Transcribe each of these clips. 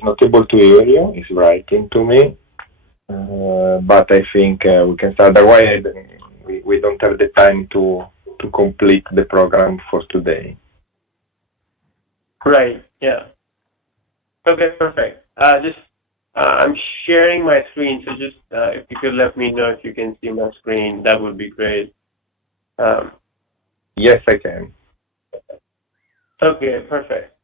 is not able to hear you. He's writing to me, but I think we can start. Otherwise, we don't have the time to complete the program for today. Right. Yeah. Okay. Perfect. I'm sharing my screen, so just if you could let me know if you can see my screen, that would be great. Yes, I can. Okay. Perfect.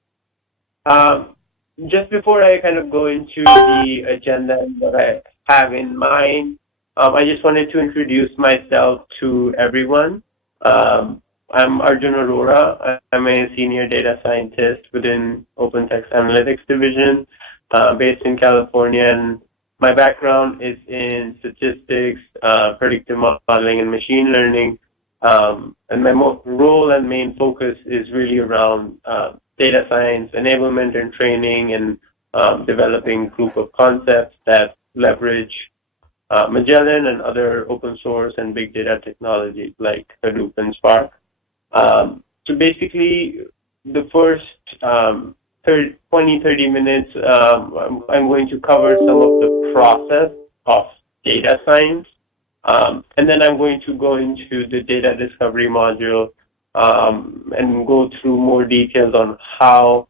Just before I kind of go into the agenda and what I have in mind, I just wanted to introduce myself to everyone. I'm Arjun Arora. I'm a senior data scientist within OpenText Analytics Division, based in California, and my background is in statistics, predictive modeling, and machine learning. And my role and main focus is really around data science enablement and training, and developing proof of concepts that leverage Magellan and other open source and big data technologies like Hadoop and Spark. So basically, the first 20-30 minutes, I'm going to cover some of the process of data science, and then I'm going to go into the data discovery module, and go through more details on how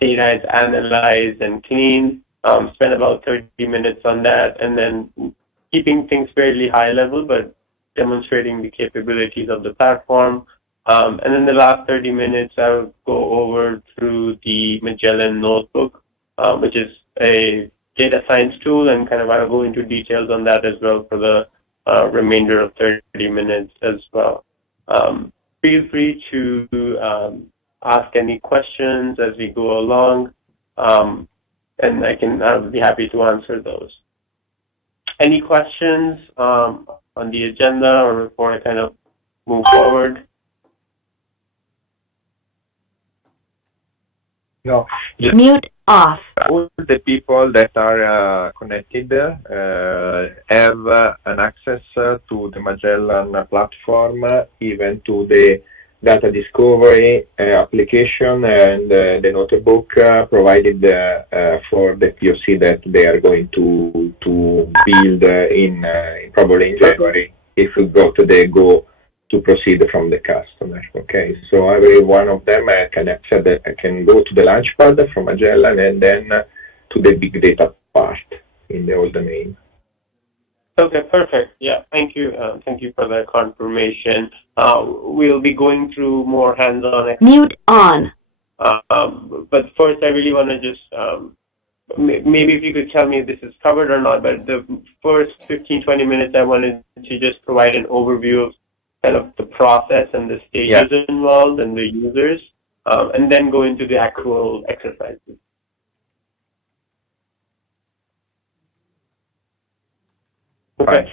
data is analyzed and cleaned. Spend about 30 minutes on that, and then keeping things fairly high level, but demonstrating the capabilities of the platform. And then the last 30 minutes, I'll go over through the Magellan Notebook, which is a data science tool, and kind of I'll go into details on that as well for the remainder of 30 minutes as well. Feel free to ask any questions as we go along, and I'll be happy to answer those. Any questions on the agenda, or before I kind of move forward? No. Mute off. All the people that are connected have an access to the Magellan platform, even to the data discovery application and the notebook provided for the POC that they are going to build in probably in January, if we go to the go to proceed from the customer. Okay, so every one of them can go to the Launchpad from Magellan and then to the big data part in the whole domain. Okay, perfect. Yeah, thank you. Thank you for that confirmation. We'll be going through more hands-on. Mute on. But first, I really want to just maybe if you could tell me if this is covered or not. But the first 15-20 minutes, I wanted to just provide an overview of kind of the process and the stages involved and the users, and then go into the actual exercises. Okay.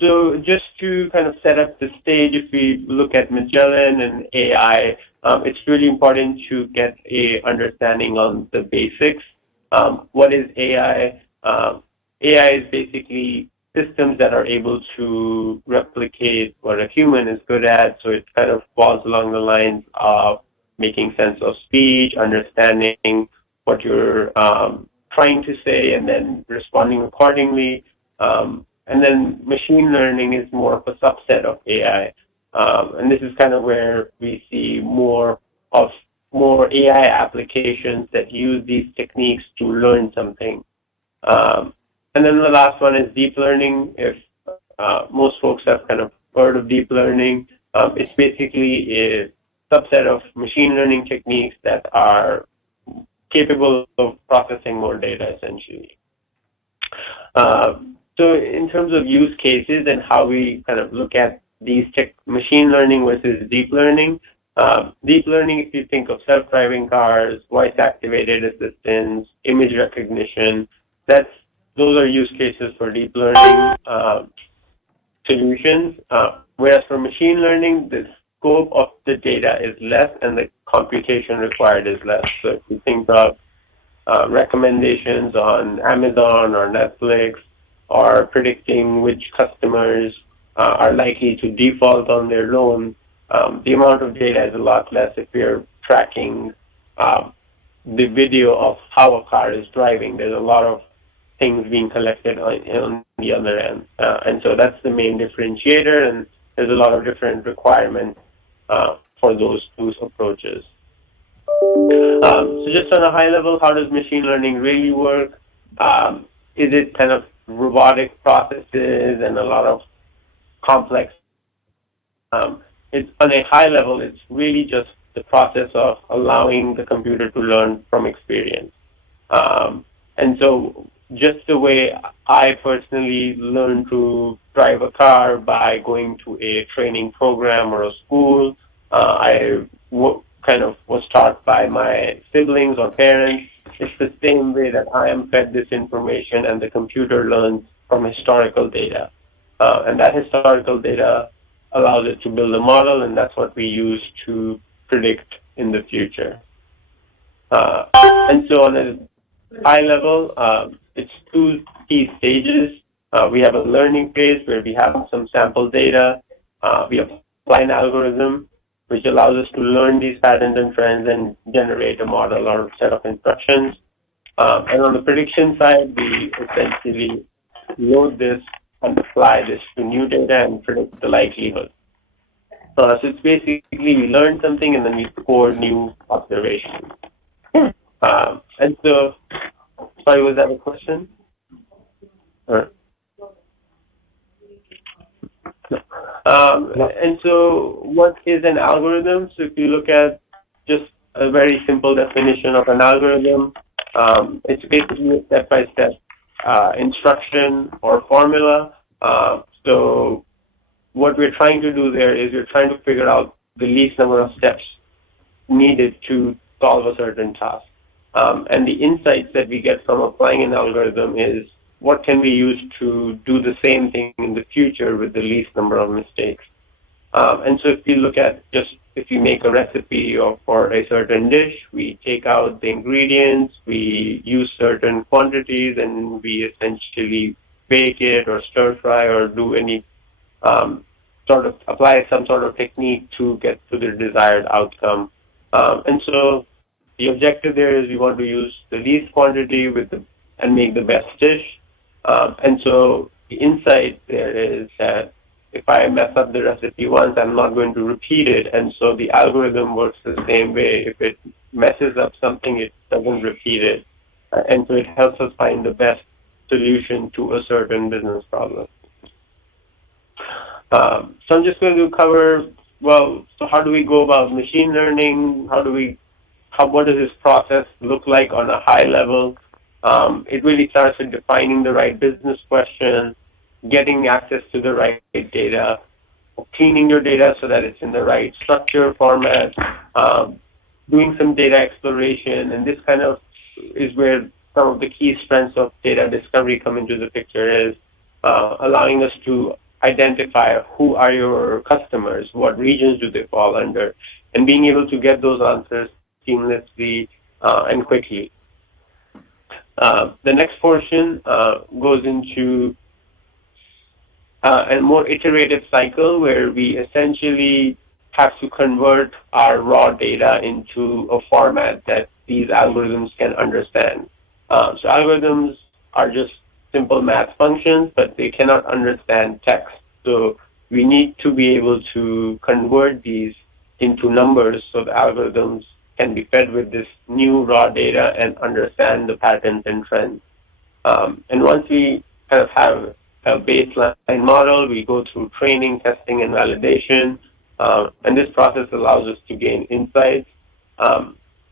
So just to kind of set up the stage, if we look at Magellan and AI, it's really important to get a understanding on the basics. What is AI? AI is basically systems that are able to replicate what a human is good at. So it kind of falls along the lines of making sense of speech, understanding what you're trying to say, and then responding accordingly. And then machine learning is more of a subset of AI. And this is kind of where we see more AI applications that use these techniques to learn something. And then the last one is deep learning. If most folks have kind of heard of deep learning, it's basically a subset of machine learning techniques that are capable of processing more data, essentially. So in terms of use cases and how we kind of look at these machine learning versus deep learning, if you think of self-driving cars, voice-activated assistants, image recognition, those are use cases for deep learning solutions. Whereas for machine learning, the scope of the data is less and the computation required is less. So if you think of recommendations on Amazon or Netflix, or predicting which customers are likely to default on their loan, the amount of data is a lot less if you're tracking the video of how a car is driving. There's a lot of things being collected on the other end. And so that's the main differentiator, and there's a lot of different requirements for those two approaches. So just on a high level, how does machine learning really work? Is it kind of robotic processes and a lot of complex? It's on a high level, it's really just the process of allowing the computer to learn from experience. And so just the way I personally learned to drive a car by going to a training program or a school, I kind of was taught by my siblings or parents. It's the same way that I am fed this information, and the computer learns from historical data. And that historical data allows it to build a model, and that's what we use to predict in the future. And so on a high level, it's two key stages. We have a learning phase where we have some sample data. We apply an algorithm which allows us to learn these patterns and trends and generate a model or set of instructions. And on the prediction side, we essentially load this and apply this to new data and predict the likelihood. So it's basically we learn something and then we score new observations. And so, sorry, was that a question? And so what is an algorithm? So if you look at just a very simple definition of an algorithm, it's basically a step-by-step instruction or formula. So what we're trying to do there is we're trying to figure out the least number of steps needed to solve a certain task. And the insights that we get from applying an algorithm is what can we use to do the same thing in the future with the least number of mistakes. And so if you look at if you make a recipe for a certain dish, we take out the ingredients, we use certain quantities, and we essentially bake it or stir fry or do any apply some sort of technique to get to the desired outcome. And so the objective there is we want to use the least quantity and make the best dish. And so the insight there is that if I mess up the recipe once, I'm not going to repeat it. And so the algorithm works the same way. If it messes up something, it doesn't repeat it. And so it helps us find the best solution to a certain business problem. So I'm just going to cover, so how do we go about machine learning? What does this process look like on a high level? It really starts with defining the right business question, getting access to the right data, cleaning your data so that it's in the right structure, format, doing some data exploration, and this kind of is where some of the key strengths of data discovery come into the picture, is allowing us to identify who are your customers, what regions do they fall under, and being able to get those answers seamlessly and quickly. The next portion goes into a more iterative cycle where we essentially have to convert our raw data into a format that these algorithms can understand. So algorithms are just simple math functions, but they cannot understand text. So we need to be able to convert these into numbers so the algorithms can be fed with this new raw data and understand the patterns and trends. And once we kind of have a baseline model, we go through training, testing, and validation. And this process allows us to gain insights,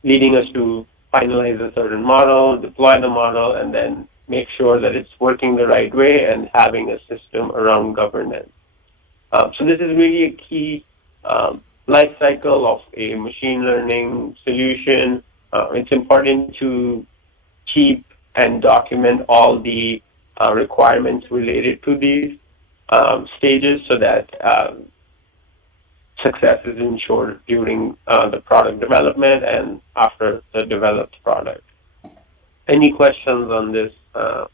leading us to finalize a certain model, deploy the model, and then make sure that it's working the right way and having a system around governance. So this is really a key life cycle of a machine learning solution. It's important to keep and document all the requirements related to these stages so that success is ensured during the product development and after the developed product. Any questions on this or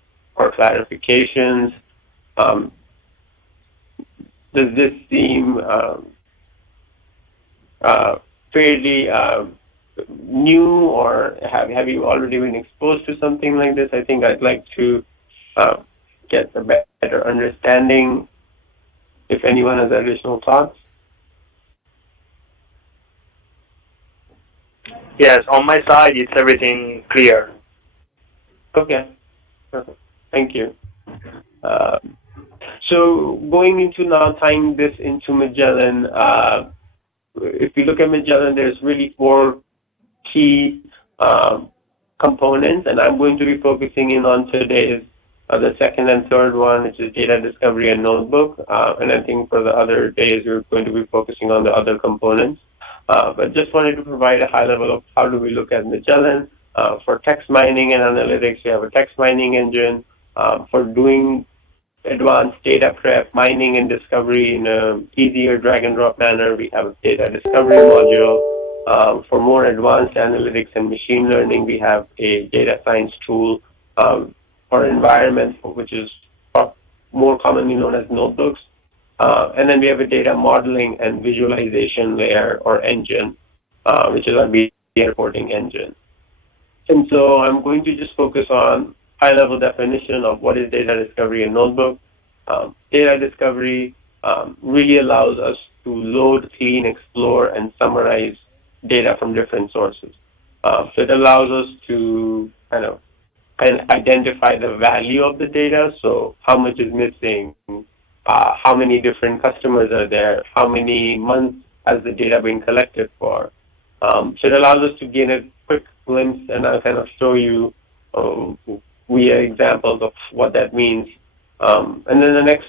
clarifications? Does this seem fairly new, or have you already been exposed to something like this? I think I'd like to get a better understanding if anyone has additional thoughts. Yes, on my side, it's everything clear. Okay, perfect. Thank you. So going into now tying this into Magellan, if you look at Magellan, there's really four key components, and I'm going to be focusing in on today's the second and third one, which is data discovery and notebook. And I think for the other days, we're going to be focusing on the other components. But just wanted to provide a high level of how do we look at Magellan. For text mining and analytics, we have a text mining engine. For doing advanced data prep, mining, and discovery in an easier drag and drop manner, we have a data discovery module. For more advanced analytics and machine learning, we have a data science tool for environment, which is more commonly known as notebooks. And then we have a data modeling and visualization layer or engine, which is our BI reporting engine. And so I'm going to just focus on high-level definition of what is data discovery and notebook. Data discovery really allows us to load, clean, explore, and summarize data from different sources. So it allows us to kind of identify the value of the data, so how much is missing, how many different customers are there, how many months has the data been collected for. So it allows us to gain a quick glimpse, and I'll kind of show you via examples of what that means. And then the next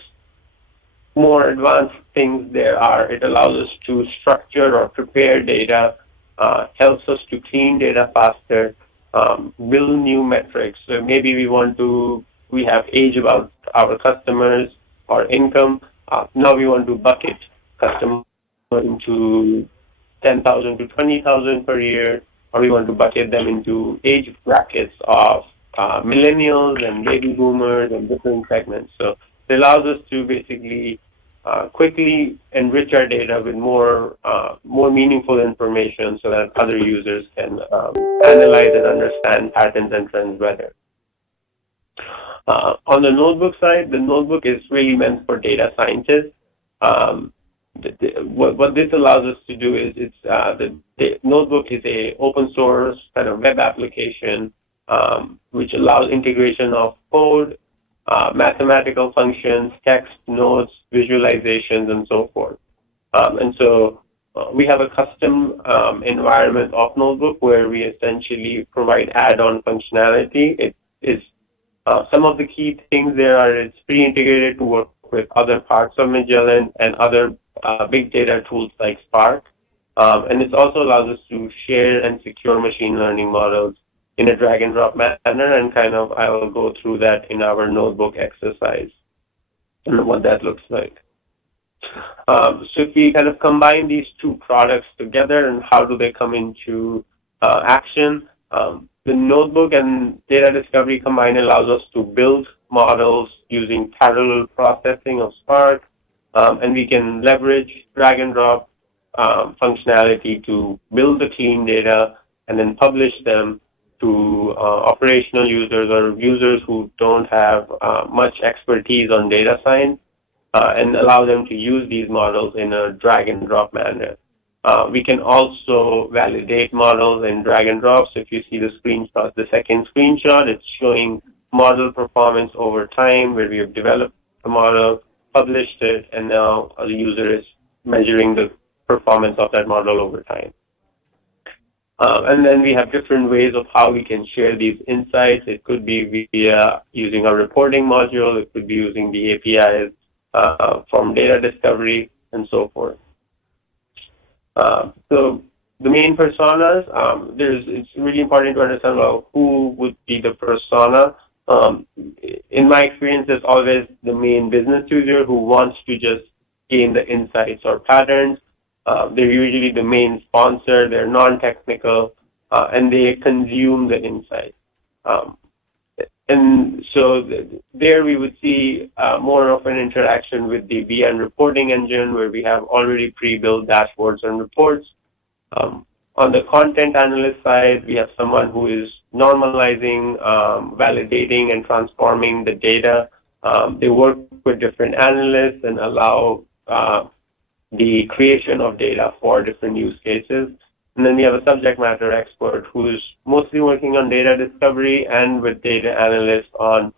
more advanced things there are, it allows us to structure or prepare data, helps us to clean data faster, build new metrics. So maybe we have age about our customers or income. Now we want to bucket customers into 10,000 to 20,000 per year, or we want to bucket them into age brackets of millennials and baby boomers and different segments. So it allows us to basically quickly enrich our data with more meaningful information so that other users can analyze and understand patterns and trends better. On the notebook side, the notebook is really meant for data scientists. What this allows us to do is the notebook is a open source kind of web application which allows integration of code, mathematical functions, text, notes, visualizations, and so forth. And so we have a custom environment of notebook where we essentially provide add-on functionality. It is some of the key things there are it's pre-integrated to work with other parts of Magellan and other big data tools like Spark. And it also allows us to share and secure machine learning models in a drag and drop manner, and I will go through that in our notebook exercise and what that looks like. So if we kind of combine these two products together and how do they come into action, the notebook and data discovery combined allows us to build models using parallel processing of Spark, and we can leverage drag and drop functionality to build the clean data and then publish them to operational users or users who don't have much expertise on data science, and allow them to use these models in a drag and drop manner. We can also validate models in drag and drop. So if you see the screenshot, the second screenshot, it's showing model performance over time where we have developed a model, published it, and now the user is measuring the performance of that model over time. And then we have different ways of how we can share these insights. It could be via using a reporting module. It could be using the APIs from data discovery and so forth. So the main personas, it's really important to understand about who would be the persona. In my experience, it's always the main business user who wants to just gain the insights or patterns. They're usually the main sponsor, they're non-technical, and they consume the insights. And so there we would see more of an interaction with the BI reporting engine where we have already pre-built dashboards and reports. On On the content analyst side, we have someone who is normalizing, validating, and transforming the data. They work with different analysts and allow the creation of data for different use cases. And then we have a subject matter expert who's mostly working on data discovery and with data analysts on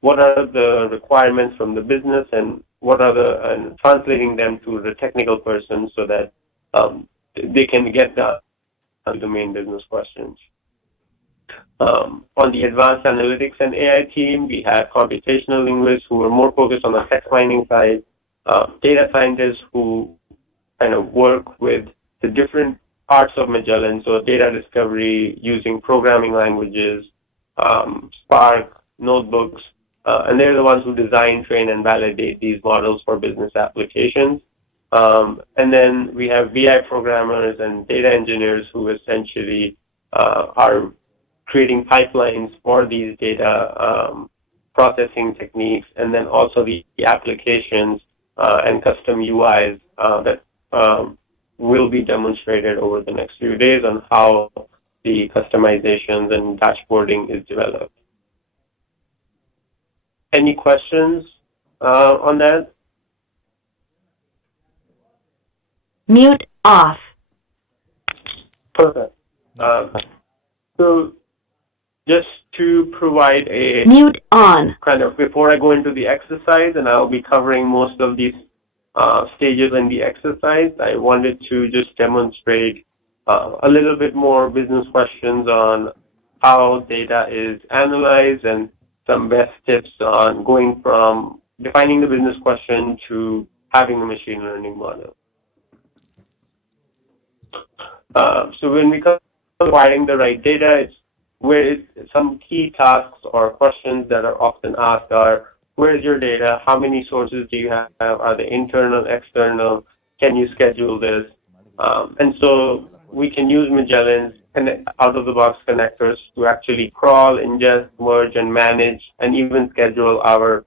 what are the requirements from the business and and translating them to the technical person so that they can get the main business questions. On the advanced analytics and AI team, we have computational linguists who are more focused on the text mining side, data scientists who kind of work with the different parts of Magellan, so data discovery using programming languages, Spark, notebooks, and they're the ones who design, train, and validate these models for business applications. And then we have BI programmers and data engineers who essentially are creating pipelines for these data processing techniques, and then also the applications and custom UIs that will be demonstrated over the next few days on how the customizations and dashboarding is developed. Any questions on that? Mute off. Perfect. So just to provide a Mute on. kind of, before I go into the exercise, and I'll be covering most of these stages in the exercise, I wanted to just demonstrate a little bit more business questions on how data is analyzed and some best tips on going from defining the business question to having a machine learning model. So when we come to acquiring the right data, some key tasks or questions that are often asked are, where is your data? How many sources do you have? Are they internal, external? Can you schedule this? And so we can use Magellan's out-of-the-box connectors to actually crawl, ingest, merge, and manage, and even schedule our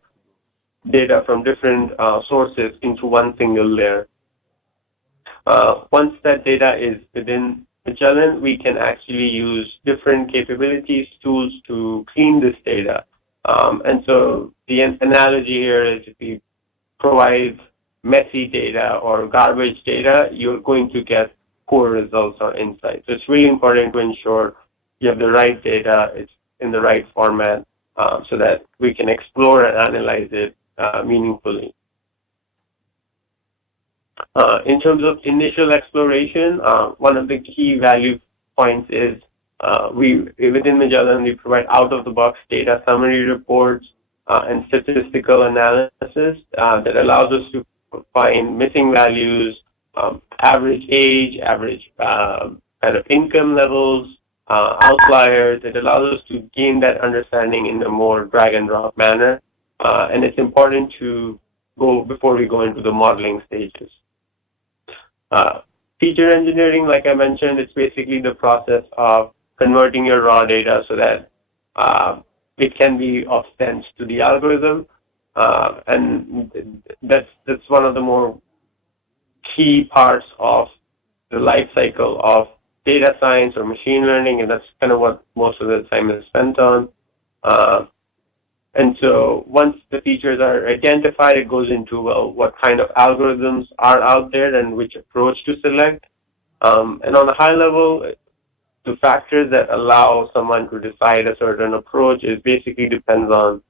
data from different sources into one single layer. Once that data is within Magellan, we can actually use different capabilities, tools to clean this data. And so the analogy here is if we provide messy data or garbage data, you're going to get poor results or insights. So it's really important to ensure you have the right data, it's in the right format, so that we can explore and analyze it meaningfully. In terms of initial exploration, one of the key value points is within Magellan, we provide out-of-the-box data summary reports and statistical analysis that allows us to find missing values, average age, average kind of income levels, outliers. It allows us to gain that understanding in a more drag-and-drop manner. And it's important to go before we go into the modeling stages. Feature engineering, like I mentioned, it's basically the process of converting your raw data so that it can be of sense to the algorithm. And that's one of the more key parts of the life cycle of data science or machine learning, and that's kind of what most of the time is spent on. And so once the features are identified, it goes into, well, what kind of algorithms are out there and which approach to select. And on a high level, the factors that allow someone to decide a certain approach is basically depends on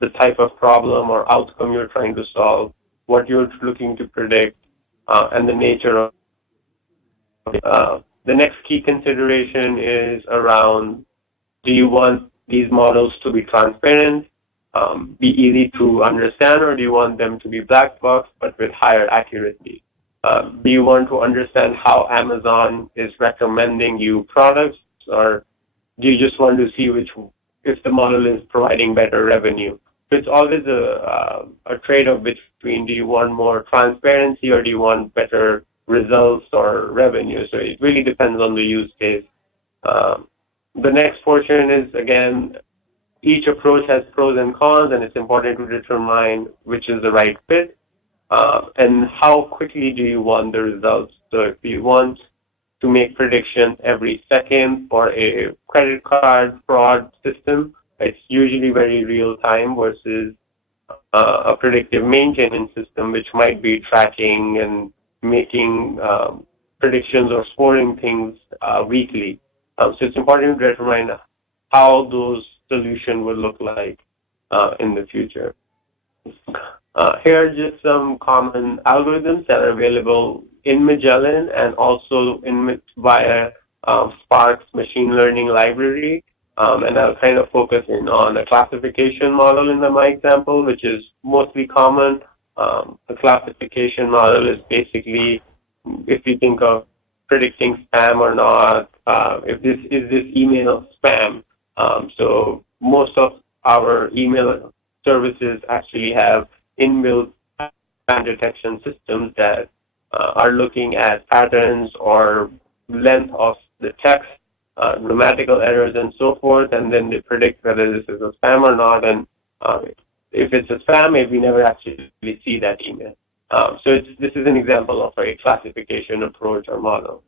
the type of problem or outcome you're trying to solve, what you're looking to predict, and the nature of the next key consideration is around, do you want these models to be transparent, be easy to understand, or do you want them to be black box but with higher accuracy? Do you want to understand how Amazon is recommending you products, or do you just want to see if the model is providing better revenue? So it's always a trade-off between, do you want more transparency or do you want better results or revenue? So it really depends on the use case. The next portion is, again, each approach has pros and cons, and it's important to determine which is the right fit, and how quickly do you want the results. So if you want to make predictions every second for a credit card fraud system. It's usually very real time versus a predictive maintenance system, which might be tracking and making predictions or scoring things weekly. So it's important to determine how those solutions will look like in the future. Here are just some common algorithms that are available in Magellan and also via Spark's machine learning library. And I'll kind of focus in on a classification model in my example, which is mostly common. A classification model is basically, if you think of predicting spam or not, if this email spam. So most of our email services actually have inbuilt spam detection systems that are looking at patterns or length of the text, grammatical errors, and so forth, and then they predict whether this is a spam or not. And if it's a spam, maybe we never actually see that email. So this is an example of a classification approach or model.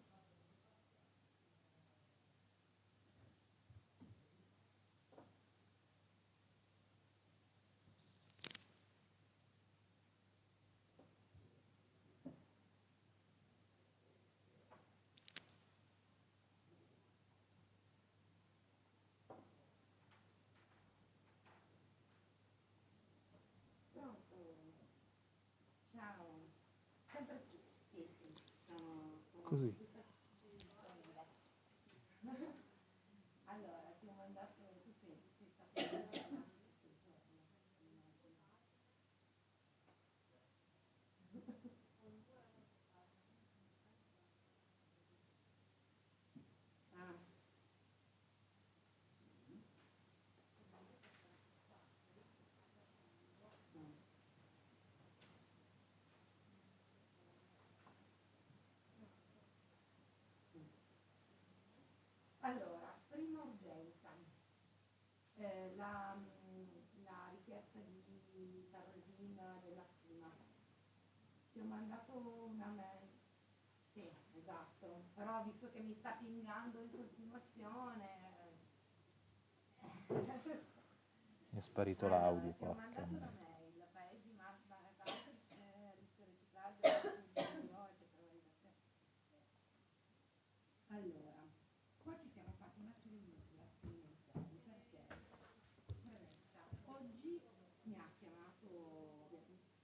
Così. Allora, prima urgenza, la richiesta di carrozzina della prima. Ti ho mandato una mail. Sì, esatto, però visto che mi sta pingando in continuazione... Mi è sparito l'audio, Ti ho porca mandato una miseria. mail, paesi, rischio riciclaggio, allora, qua ci siamo fatti una serie di riflessioni perché oggi mi ha chiamato,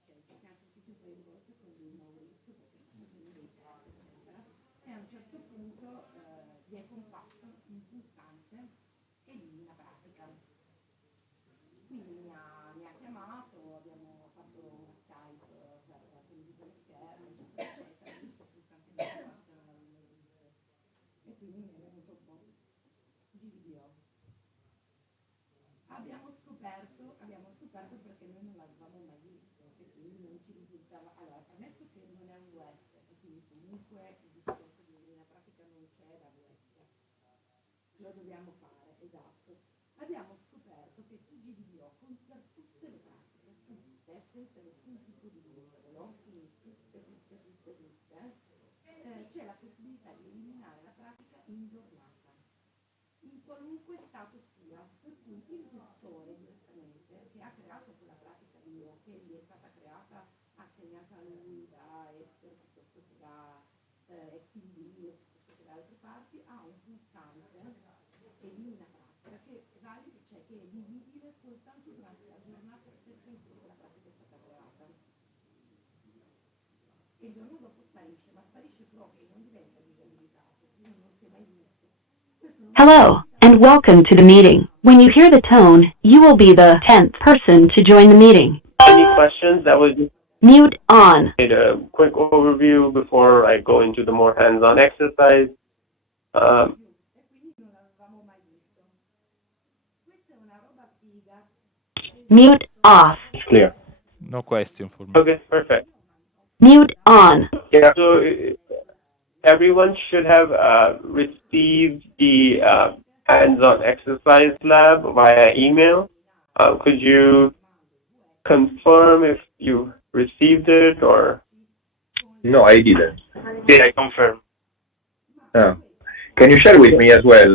cioè ci siamo sentiti per il voto con il Maurizio perché sono venuti dei casi, eccetera, e a un certo punto vi è comparso un pulsante e lì una pratica. Quindi mi ha chiamato, abbiamo fatto una Skype per condividere schermi, eccetera, visto il pulsante mi ha fatto e quindi mi è venuto un po' di video. Abbiamo scoperto perché noi non l'avevamo mai visto e quindi non ci risultava. Allora, premesso che non è un web e quindi comunque il discorso di linea pratica non c'è da web, lo dobbiamo fare, esatto. Abbiamo scoperto che CGDO per tutte le pratiche, tutte, senza nessun tipo di vincolo, quindi tutte, c'è la possibilità di eliminare la pratica in giornata, in qualunque stato sia, per cui il gestore direttamente che ha creato quella pratica lì o che gli è stata creata, assegnata a lui da Esther piuttosto che da XTB o piuttosto che da altre parti, ha un pulsante elimina pratica che vale, cioè che è visibile soltanto durante la giornata stessa in cui quella pratica è stata creata. E il giorno dopo sparisce, ma sparisce proprio, non diventa disabilitato, quindi non si è mai visto. Hello, and welcome to the meeting. When you hear the tone, you will be the 10th person to join the meeting. Any questions? That was Mute on. a quick overview before I go into the more hands-on exercise. Mute off. It's clear. No question for me. Okay, perfect. Mute on. Yeah, so everyone should have received the hands-on exercise lab via email. Could you confirm if you received it or? No, I didn't. Yeah, I confirm. Can you share with me as well?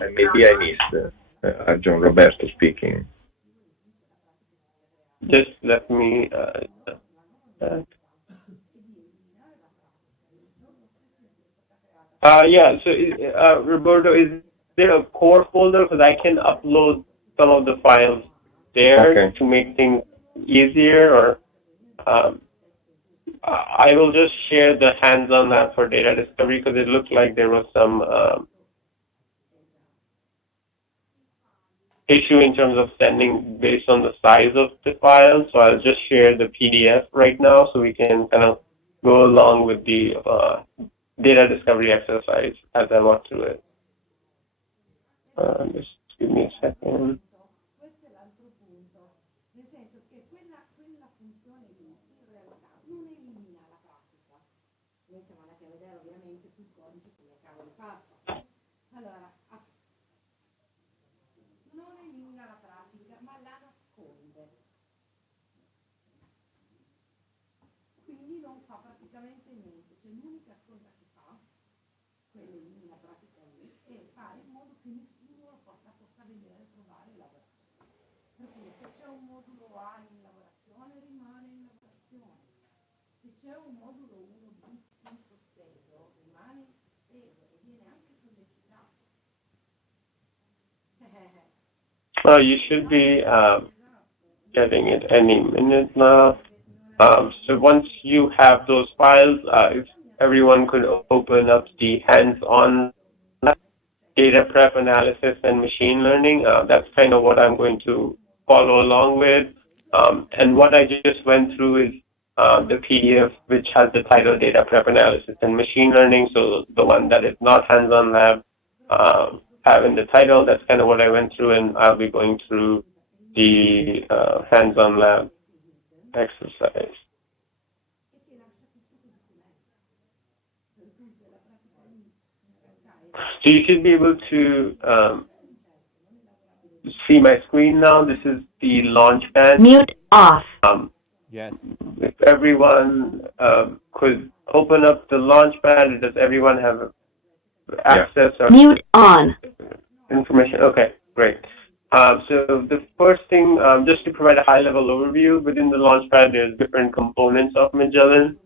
Maybe I missed John Roberto speaking. Just let me. Yeah. So, Roberto, is there a core folder because I can upload some of the files there to make things easier, or I will just share the hands-on lab for data discovery because it looked like there was some issue in terms of sending based on the size of the file. So I'll just share the PDF right now so we can kind of go along with the data discovery exercise as I walk through it. Just give me a second. Questo è l'altro punto, nel senso che quella funzione lì in realtà non elimina la pratica. Noi siamo andati a vedere ovviamente sul codice come cavolo è fatto. Allora, non elimina la pratica, ma la nasconde. Quindi non fa praticamente niente. Cioè l'unica cosa che fa, quella elimina pratica lì, è fare in modo che nessuno lo possa vedere, trovare e lavorare. Per cui se c'è un modulo A in lavorazione rimane in lavorazione. Se c'è un modulo 1B in sospeso rimane in sospeso e viene anche sollecitato. You should be getting it any minute now. So once you have those files, if everyone could open up the hands-on data prep analysis and machine learning, that's kind of what I'm going to follow along with. And what I just went through is the PDF, which has the title Data Prep Analysis and Machine Learning. So the one that is not hands-on lab, having the title, that's kind of what I went through, and I'll be going through the hands-on lab exercise. So you should be able to see my screen now. This is the Launchpad. Mute off. Yes. If everyone could open up the Launchpad, does everyone have access? Or Mute on. Information. Okay, great. So the first thing, just to provide a high-level overview, within the Launchpad, there's different components of Magellan.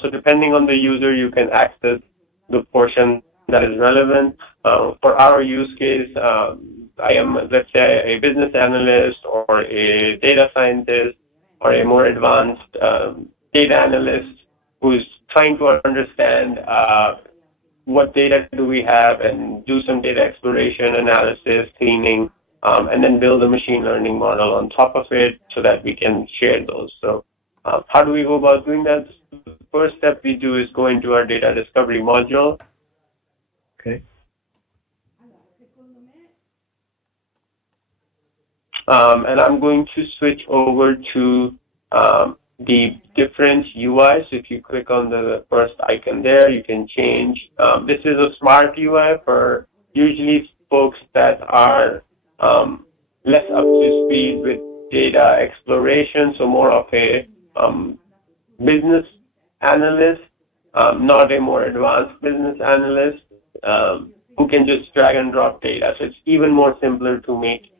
So depending on the user, you can access the portion that is relevant. For our use case, I am, let's say, a business analyst or a data scientist or a more advanced data analyst who's trying to understand what data do we have and do some data exploration, analysis, cleaning, and then build a machine learning model on top of it so that we can share those. So how do we go about doing that? The first step we do is go into our data discovery module. Okay. And I'm going to switch over to the different UI. So if you click on the first icon there, you can change. This is a smart UI for usually folks that are less up to speed with data exploration, so more of a business analyst, not a more advanced business analyst who can just drag and drop data. So it's even more simpler to make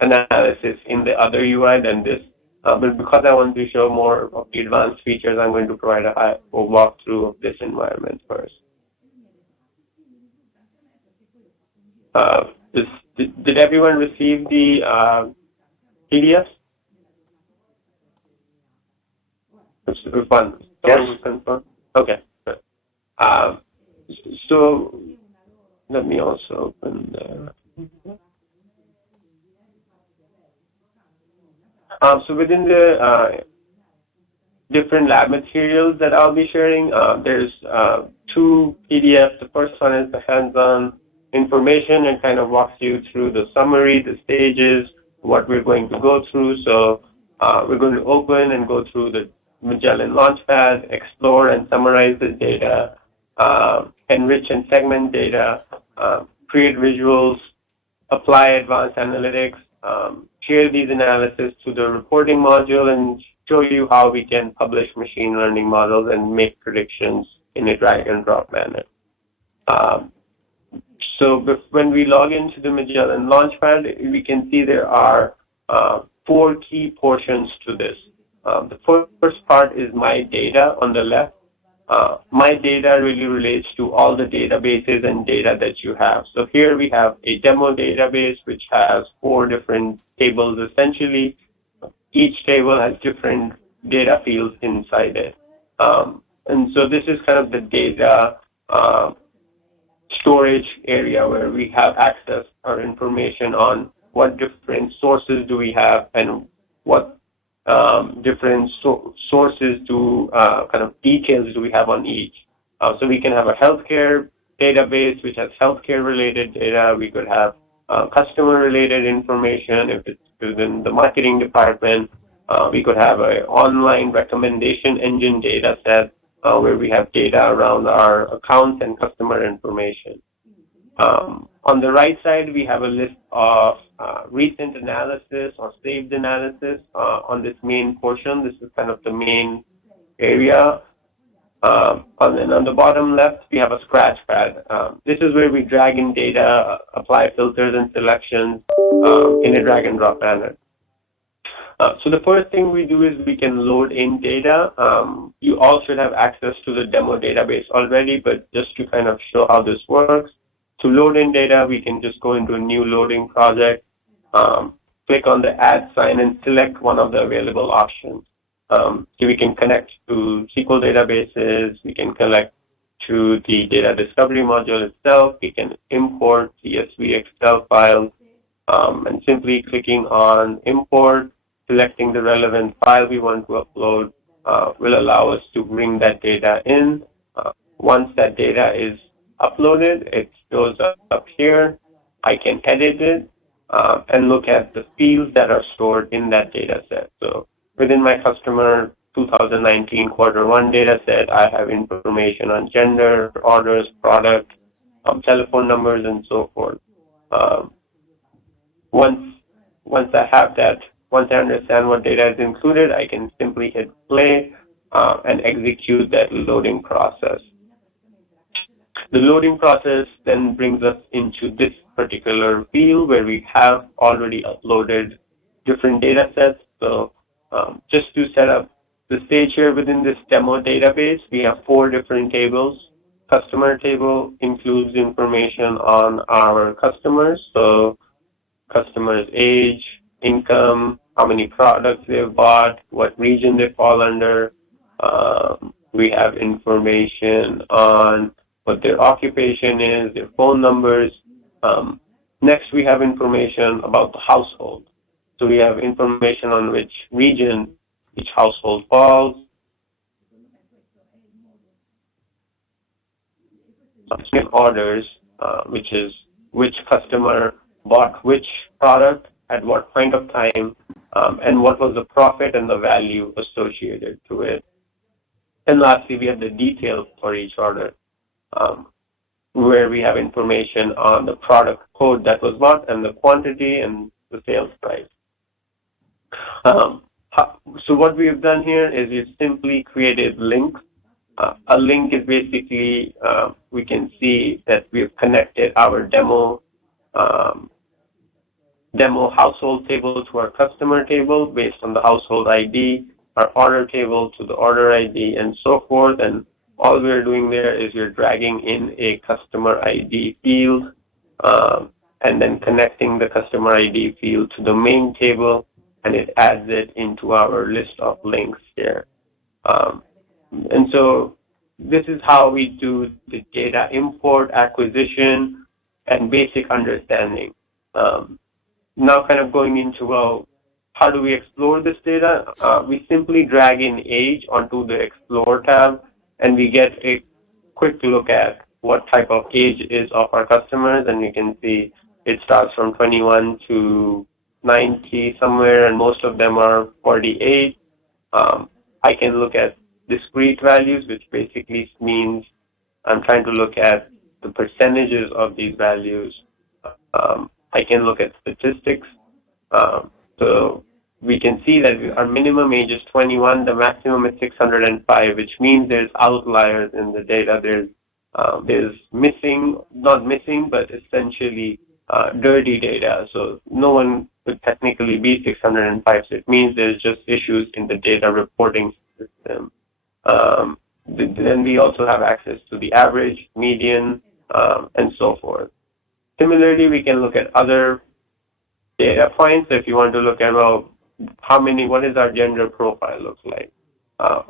analysis in the other UI than this. But because I want to show more of the advanced features, I'm going to provide a walkthrough of this environment first. Did everyone receive the PDF? Fun. Yes. Okay. Good. So let me also open the. So within the different lab materials that I'll be sharing, there's two PDFs. The first one is the hands-on information and kind of walks you through the summary, the stages, what we're going to go through. So we're going to open and go through the Magellan Launchpad, explore and summarize the data, enrich and segment data, create visuals, apply advanced analytics, share these analysis to the reporting module, and show you how we can publish machine learning models and make predictions in a drag and drop manner. When we log into the Magellan Launchpad, we can see there are 4 key portions to this. The first part is My Data on the left. My Data really relates to all the databases and data that you have. So here we have a demo database which has 4 different tables essentially. Each table has different data fields inside it. And so this is kind of the data storage area where we have access or information on what different sources do we have and what different sources do kind of details do we have on each. So we can have a healthcare database which has healthcare related data. We could have customer related information if it's within the marketing department. We could have an online recommendation engine data set where we have data around our accounts and customer information. On the right side, we have a list of recent analysis or saved analysis on this main portion. This is kind of the main area. And then on the bottom left, we have a scratch pad. This is where we drag in data, apply filters and selections in a drag and drop manner. So the first thing we do is we can load in data. You all should have access to the demo database already, but just to kind of show how this works, to load in data, we can just go into a new loading project, click on the add sign and select one of the available options. So we can connect to SQL databases, we can connect to the data discovery module itself, we can import CSV Excel files, and simply clicking on import, selecting the relevant file we want to upload will allow us to bring that data in. Once that data is uploaded, it shows up here. I can edit it and look at the fields that are stored in that data set. So within my customer 2019 Q1 data set, I have information on gender, orders, product, telephone numbers, and so forth. Once I have that, once I understand what data is included, I can simply hit play and execute that loading process. The loading process then brings us into this particular field where we have already uploaded different data sets. So just to set up the stage here within this demo database, we have 4 different tables. Customer table includes information on our customers. So customers' age, income, how many products they've bought, what region they fall under. We have information on what their occupation is, their phone numbers. Next, we have information about the household. So we have information on which region each household falls. Orders, which is which customer bought which product at what point of time, and what was the profit and the value associated to it. And lastly, we have the details for each order, where we have information on the product code that was bought and the quantity and the sales price. So what we have done here is we've simply created links. A link is basically, we can see that we've connected our demo household table to our customer table based on the household ID, our order table to the order ID, and so forth. And all we're doing there is we're dragging in a customer ID field and then connecting the customer ID field to the main table, and it adds it into our list of links here. And so this is how we do the data import, acquisition, and basic understanding. Now kind of going into, well, how do we explore this data? We simply drag in age onto the Explore tab, and we get a quick look at what type of age is of our customers, and you can see it starts from 21 to 90 somewhere, and most of them are 48. I can look at discrete values, which basically means I'm trying to look at the percentages of these values. I can look at statistics. So we can see that our minimum age is 21, the maximum is 605, which means there's outliers in the data. There's there's not missing, but essentially dirty data. So no one could technically be 605. So it means there's just issues in the data reporting system. Then we also have access to the average, median, and so forth. Similarly, we can look at other data points. If you want to look at, well, what is our gender profile look like?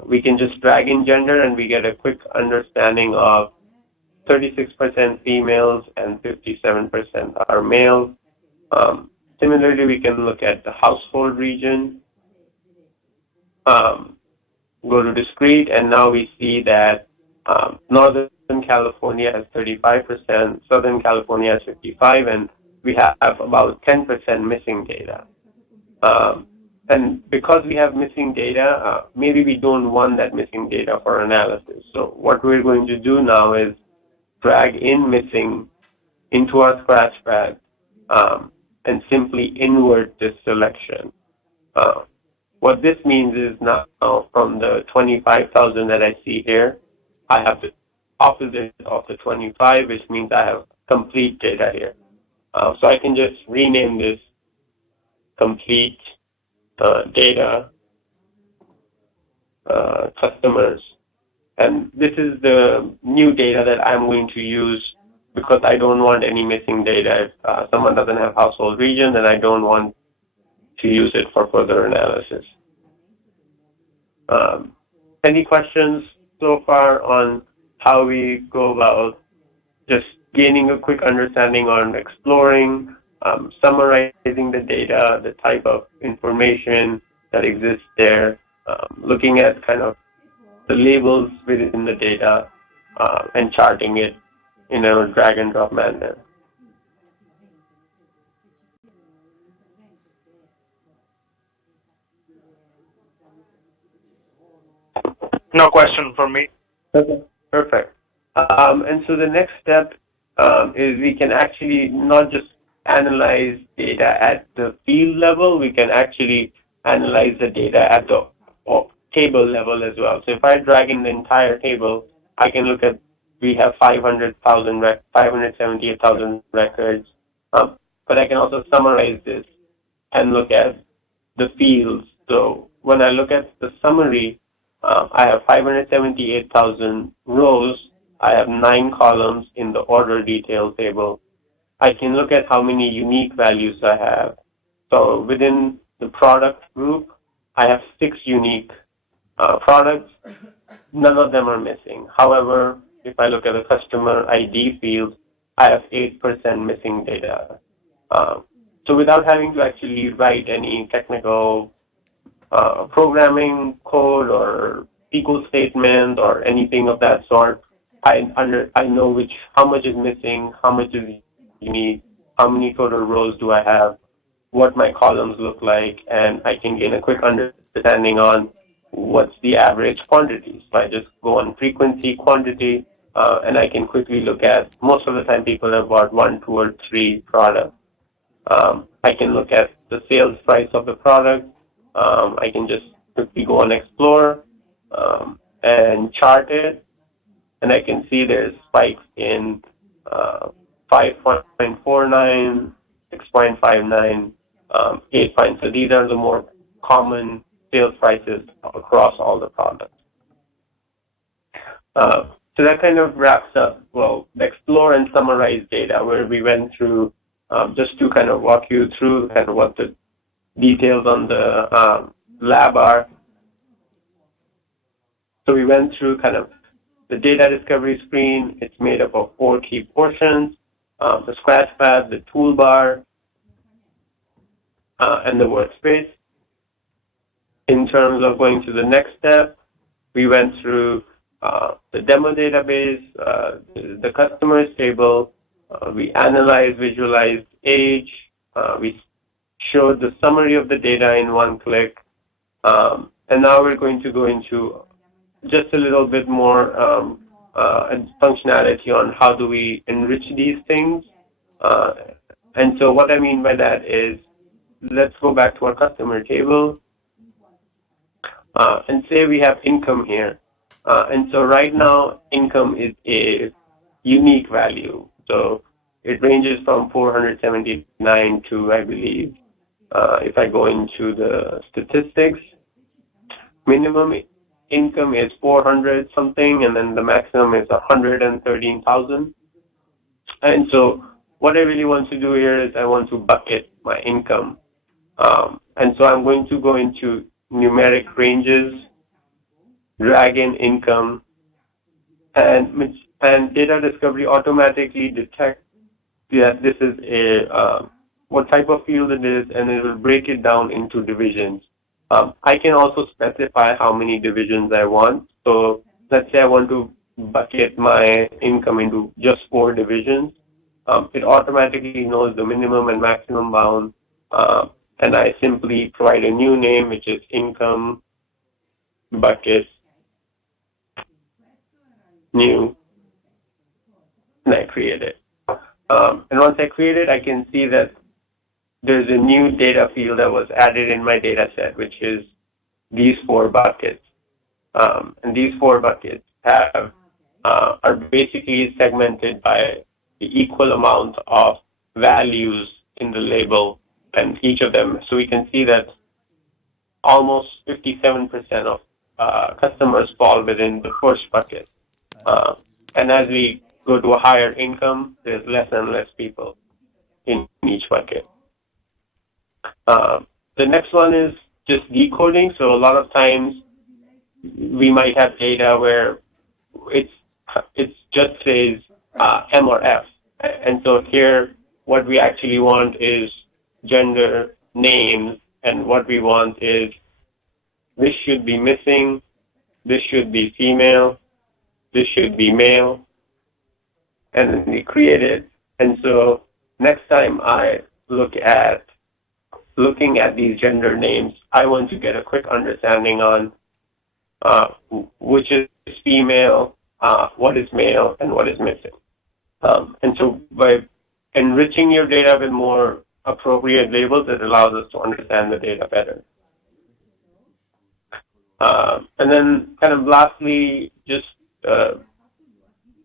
We can just drag in gender and we get a quick understanding of 36% females and 57% are males. Similarly, we can look at the household region, go to discrete, and now we see that Northern California has 35%, Southern California has 55%, and we have about 10% missing data. And because we have missing data, maybe we don't want that missing data for analysis. So what we're going to do now is drag in missing into our Scratchpad and simply invert this selection. What this means is now from the 25,000 that I see here, I have the opposite of the 25, which means I have complete data here. So I can just rename this complete data customers. And this is the new data that I'm going to use because I don't want any missing data. If someone doesn't have household region, then I don't want to use it for further analysis. Any questions so far on how we go about just gaining a quick understanding on exploring, summarizing the data, the type of information that exists there, looking at kind of the labels within the data, and charting it in a drag and drop manner? No question for me. Okay, perfect. And so the next step is we can actually not just analyze data at the field level, we can actually analyze the data at the table level as well. So if I drag in the entire table, I can look at, we have 578,000 records, but I can also summarize this and look at the fields. So when I look at the summary, I have 578,000 rows. I have 9 columns in the order detail table. I can look at how many unique values I have. So within the product group, I have 6 unique products. None of them are missing. However, if I look at the customer ID field, I have 8% missing data. So without having to actually write any technical programming code or SQL statement or anything of that sort, I know how much is missing, how much is unique, how many total rows do I have, what my columns look like, and I can gain a quick understanding on what's the average quantity. So I just go on frequency, quantity, and I can quickly look at, most of the time people have bought 1, 2, or 3 products. I can look at the sales price of the product. I can just quickly go on Explore and chart it, and I can see there's spikes in 5.49, 6.59, 8 points. So these are the more common sales prices across all the products. So that kind of wraps up, well, the explore and summarize data, where we went through, just to kind of walk you through kind of what the details on the lab are. So we went through kind of the data discovery screen. It's made up of 4 key portions: the Scratchpad, the toolbar, and the workspace. In terms of going to the next step, we went through the demo database, the customers table. We analyzed, visualized age. We showed the summary of the data in one click. And now we're going to go into just a little bit more functionality on how do we enrich these things. And so what I mean by that is, let's go back to our customer table and say we have income here. And so right now, income is a unique value. So it ranges from 479 to, I believe, if I go into the statistics, minimum income is 400 something, and then the maximum is 113,000. And so what I really want to do here is I want to bucket my income. And so I'm going to go into numeric ranges, drag in income, and data discovery automatically detects that this is a what type of field it is, and it will break it down into divisions. I can also specify how many divisions I want. So let's say I want to bucket my income into just 4 divisions. It automatically knows the minimum and maximum bound, and I simply provide a new name, which is income bucket new, and I create it. And once I create it, I can see that there's a new data field that was added in my data set, which is these 4 buckets. And these 4 buckets are basically segmented by the equal amount of values in the label and each of them. So we can see that almost 57% of customers fall within the first bucket. And as we go to a higher income, there's less and less people in each bucket. The next one is just decoding. So a lot of times we might have data where it's just says M or F. And so here, what we actually want is gender names, and what we want is this should be missing, this should be female, this should be male, and then we create it. And so next time I looking at these gender names, I want to get a quick understanding on which is female, what is male, and what is missing. And so by enriching your data with more appropriate labels, it allows us to understand the data better. And then kind of lastly, just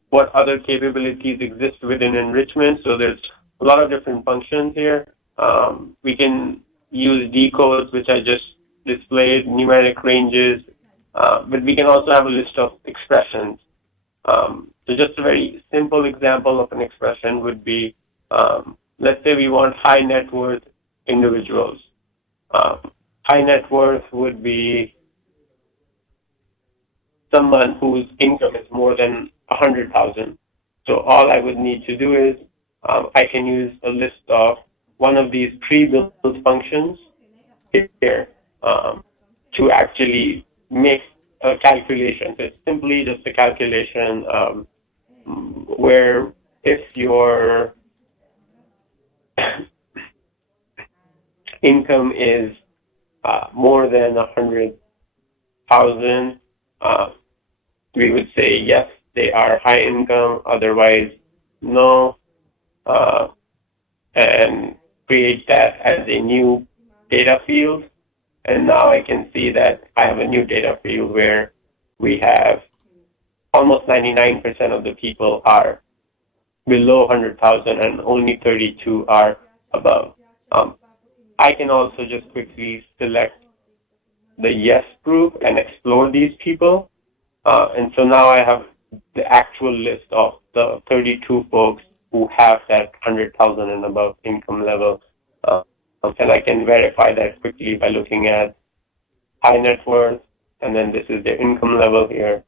what other capabilities exist within enrichment. So there's a lot of different functions here. We can use decodes, which I just displayed, numeric ranges, but we can also have a list of expressions. So just a very simple example of an expression would be, let's say we want high net worth individuals. High net worth would be someone whose income is more than 100,000. So all I would need to do is I can use a list of one of these pre-built functions here to actually make a calculation. So it's simply just a calculation where if your income is more than 100,000, we would say yes, they are high income, otherwise no, and create that as a new data field. And now I can see that I have a new data field where we have almost 99% of the people are below 100,000 and only 32 are above. I can also just quickly select the yes group and explore these people. And so now I have the actual list of the 32 folks who have that 100,000 and above income level. And I can verify that quickly by looking at high net worth, and then this is their income level here,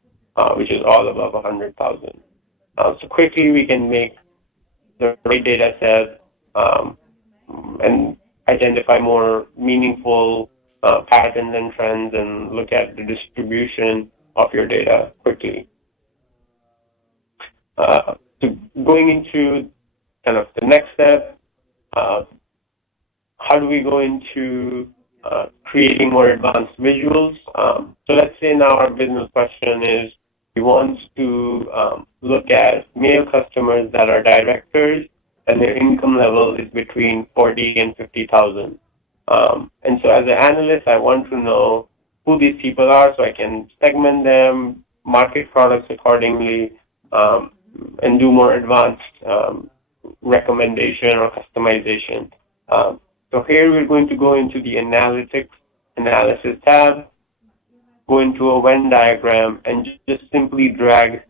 which is all above 100,000. So quickly we can make the right data set and identify more meaningful patterns and trends and look at the distribution of your data quickly. So going into kind of the next step, how do we go into creating more advanced visuals? So let's say now our business question is we want to look at male customers that are directors and their income level is between 40 and 50,000. And so as an analyst, I want to know who these people are so I can segment them, market products accordingly, and do more advanced recommendation or customization. So here we're going to go into the analysis tab, go into a Venn diagram, and just simply drag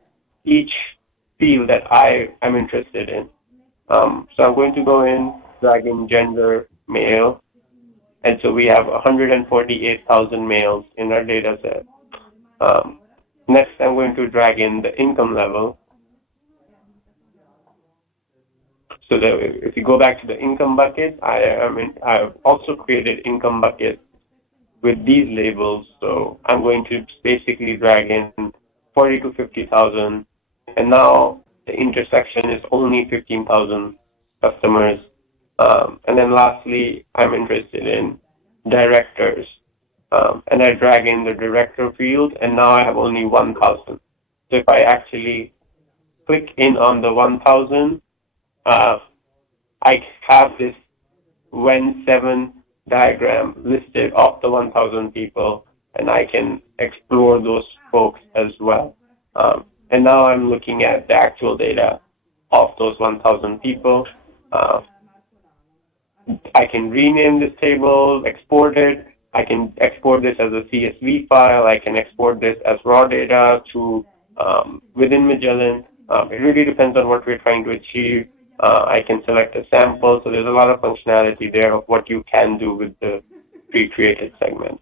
each field that I am interested in. So I'm going to go in, drag in gender, male, and so we have 148,000 males in our data set. Next, I'm going to drag in the income level. So that if you go back to the income bucket, I've also created income bucket with these labels. So I'm going to basically drag in 40 to 50,000, and now the intersection is only 15,000 customers. And then lastly, I'm interested in directors, and I drag in the director field, and now I have only 1,000. So if I actually click in on the 1,000, I have this Venn7 diagram listed of the 1,000 people, and I can explore those folks as well. And now I'm looking at the actual data of those 1,000 people. I can rename this table, export it. I can export this as a CSV file. I can export this as raw data to within Magellan. It really depends on what we're trying to achieve. I can select a sample, so there's a lot of functionality there of what you can do with the pre-created segment.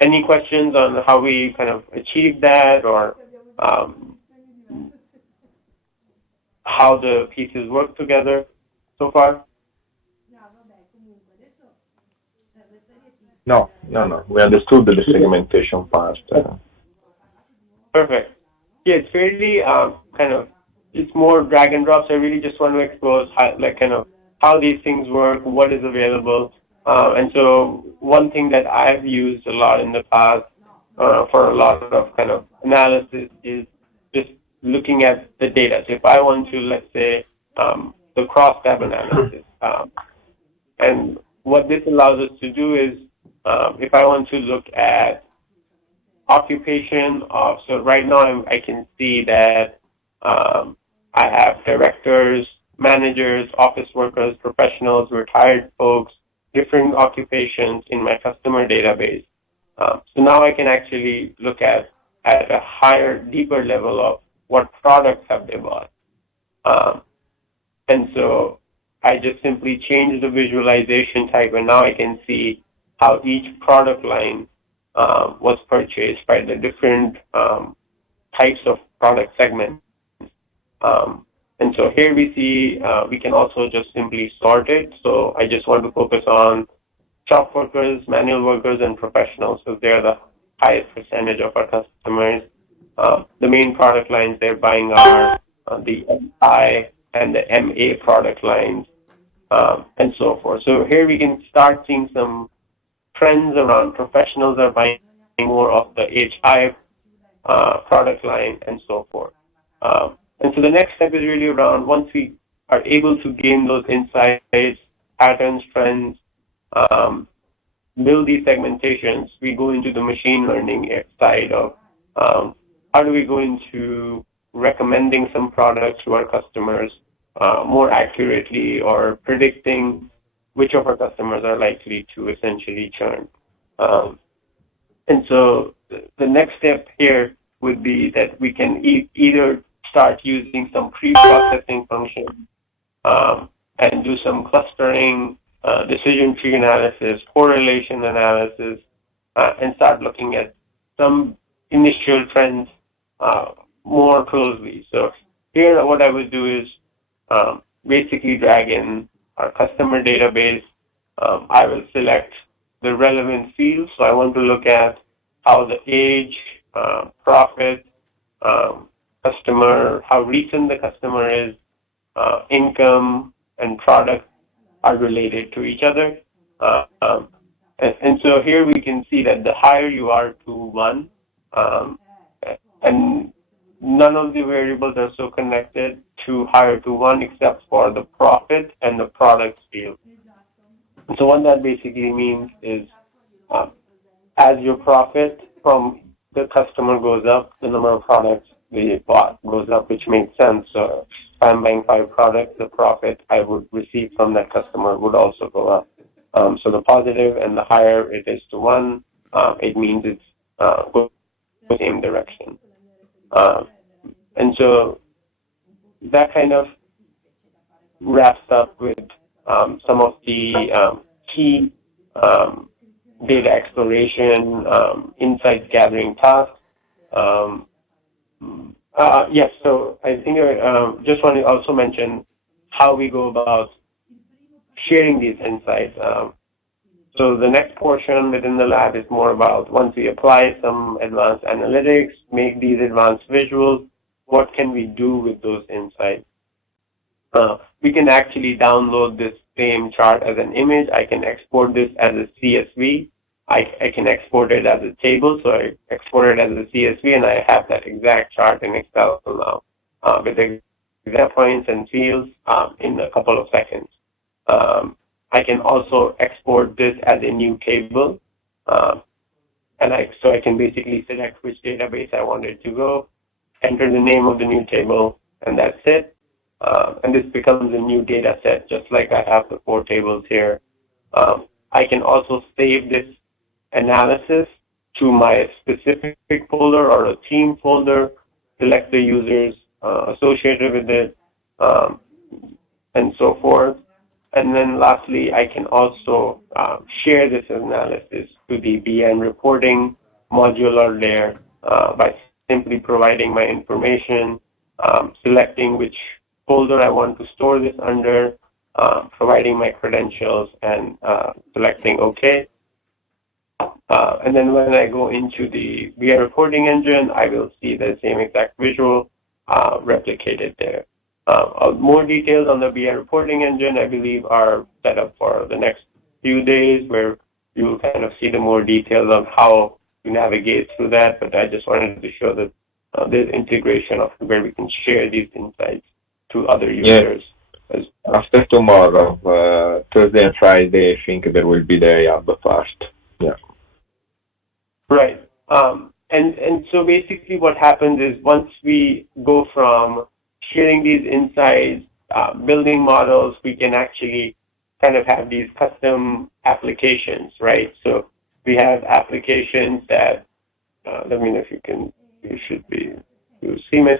Any questions on how we kind of achieve that, or how the pieces work together so far? No. We understood the segmentation part. Perfect. Yeah, it's fairly it's more drag and drop. So I really just want to expose how these things work, what is available. And so one thing that I've used a lot in the past for a lot of kind of analysis is just looking at the data. So if I want to, let's say, the cross-tab analysis, and what this allows us to do is, if I want to look at occupation of, so right now I can see that I have directors, managers, office workers, professionals, retired folks, different occupations in my customer database. So now I can actually look at a higher, deeper level of what products have they bought. And so I just simply change the visualization type, and now I can see how each product line was purchased by the different types of product segments. And so here we see we can also just simply sort it. So I just want to focus on shop workers, manual workers, and professionals, because they're the highest percentage of our customers. The main product lines they're buying are the MI and the MA product lines, and so forth. So here we can start seeing some trends around professionals are buying more of the HI product line, and so forth. And so the next step is really around, once we are able to gain those insights, patterns, trends, build these segmentations, we go into the machine learning side of how do we go into recommending some products to our customers more accurately, or predicting which of our customers are likely to essentially churn. And so the next step here would be that we can either start using some pre-processing functions and do some clustering, decision tree analysis, correlation analysis, and start looking at some initial trends more closely. So here what I would do is basically drag in our customer database. I will select the relevant fields. So I want to look at how the age, profit, customer, how recent the customer is, income, and product are related to each other. And so here we can see that the higher you are to 1, and none of the variables are so connected to higher to 1 except for the profit and the product field. So what that basically means is as your profit from the customer goes up, the number of products the bot goes up, which makes sense. So if I'm buying 5 products, the profit I would receive from that customer would also go up. So the positive and the higher it is to 1, it means it's going in the same direction. And so that kind of wraps up with some of the key data exploration, insight gathering tasks. Yes, so I think I just want to also mention how we go about sharing these insights. So the next portion within the lab is more about once we apply some advanced analytics, make these advanced visuals, what can we do with those insights? We can actually download this same chart as an image. I can export this as a CSV. I can export it as a table, so I export it as a CSV, and I have that exact chart in Excel now with the exact points and fields in a couple of seconds. I can also export this as a new table, so I can basically select which database I want it to go, enter the name of the new table, and that's it. And this becomes a new data set, just like I have the 4 tables here. I can also save this analysis to my specific folder or a team folder, select the users associated with it, and so forth. And then lastly, I can also share this analysis to the BN reporting modular layer by simply providing my information, selecting which folder I want to store this under, providing my credentials, and selecting OK. And then when I go into the BI reporting engine, I will see the same exact visual replicated there. More details on the BI reporting engine, I believe, are set up for the next few days, where you will kind of see the more details of how you navigate through that. But I just wanted to show that there's integration of where we can share these insights to other users. Yes. After tomorrow, Thursday and Friday, I think there will be the hub first. Yeah. Right. And so basically what happens is once we go from sharing these insights, building models, we can actually kind of have these custom applications, right? So we have applications that, let me know if you should be, you see me.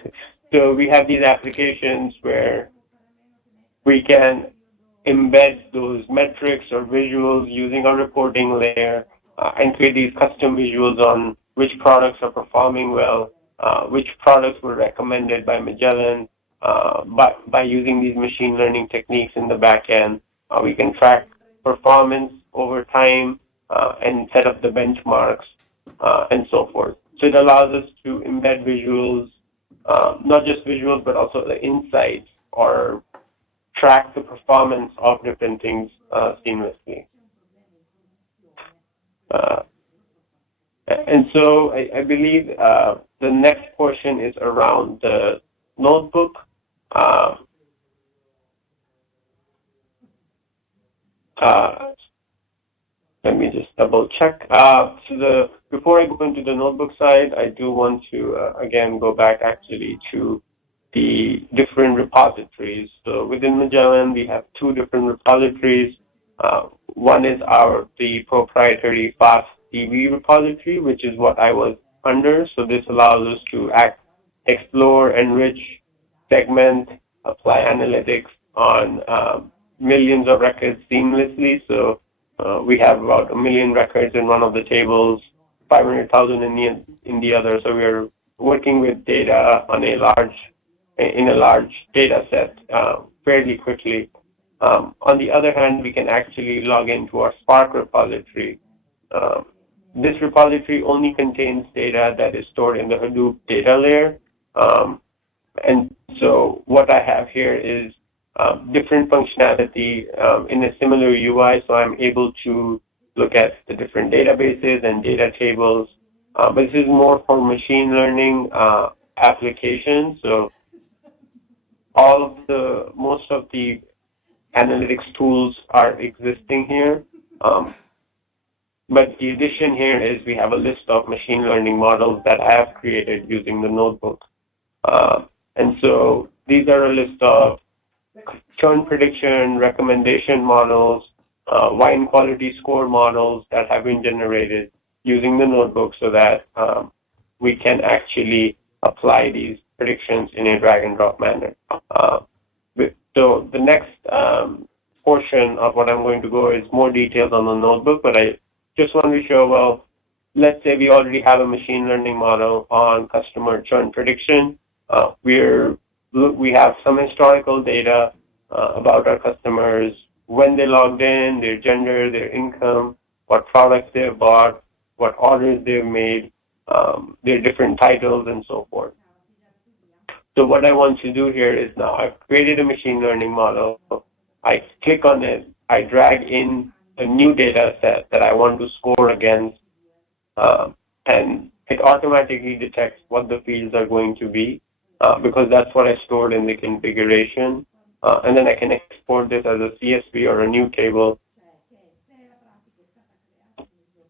So we have these applications where we can embed those metrics or visuals using our reporting layer and create these custom visuals on which products are performing well, which products were recommended by Magellan. By using these machine learning techniques in the back end, we can track performance over time and set up the benchmarks and so forth. So it allows us to embed visuals, not just visuals, but also the insights, or track the performance of different things seamlessly. And so I believe the next portion is around the notebook. Let me just double check. Before I go into the notebook side, I do want to again go back actually to the different repositories. So within Magellan, we have 2 different repositories. One is the proprietary FastDB repository, which is what I was under. So this allows us to explore, enrich, segment, apply analytics on millions of records seamlessly. So we have about 1 million records in one of the tables, 500,000 in the other. So we're working with data in a large data set fairly quickly. On the other hand, we can actually log into our Spark repository. This repository only contains data that is stored in the Hadoop data layer. And so what I have here is different functionality in a similar UI, so I'm able to look at the different databases and data tables. But this is more for machine learning applications. So most of the analytics tools are existing here. But the addition here is we have a list of machine learning models that I have created using the notebook. And so these are a list of churn prediction, recommendation models, wine quality score models that have been generated using the notebook so that we can actually apply these predictions in a drag and drop manner. So the next portion of what I'm going to go is more details on the notebook, but I just want to show, well, let's say we already have a machine learning model on customer churn prediction. We have some historical data about our customers, when they logged in, their gender, their income, what products they've bought, what orders they've made, their different titles, and so forth. So what I want to do here is now I've created a machine learning model. I click on it. I drag in a new data set that I want to score against, and it automatically detects what the fields are going to be because that's what I stored in the configuration. And then I can export this as a CSV or a new table.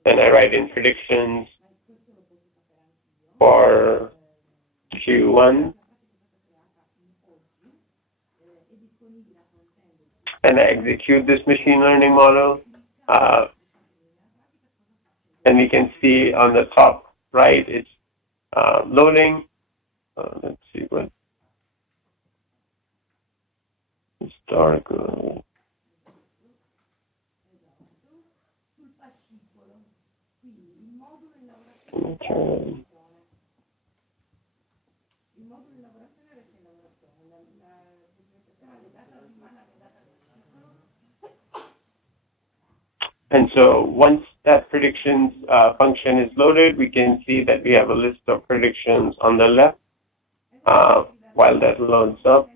Then I write in predictions for Q1. And I execute this machine learning model. And we can see on the top right, it's loading. Let's see what historical. Okay. And so once that predictions function is loaded, we can see that we have a list of predictions on the left while that loads up.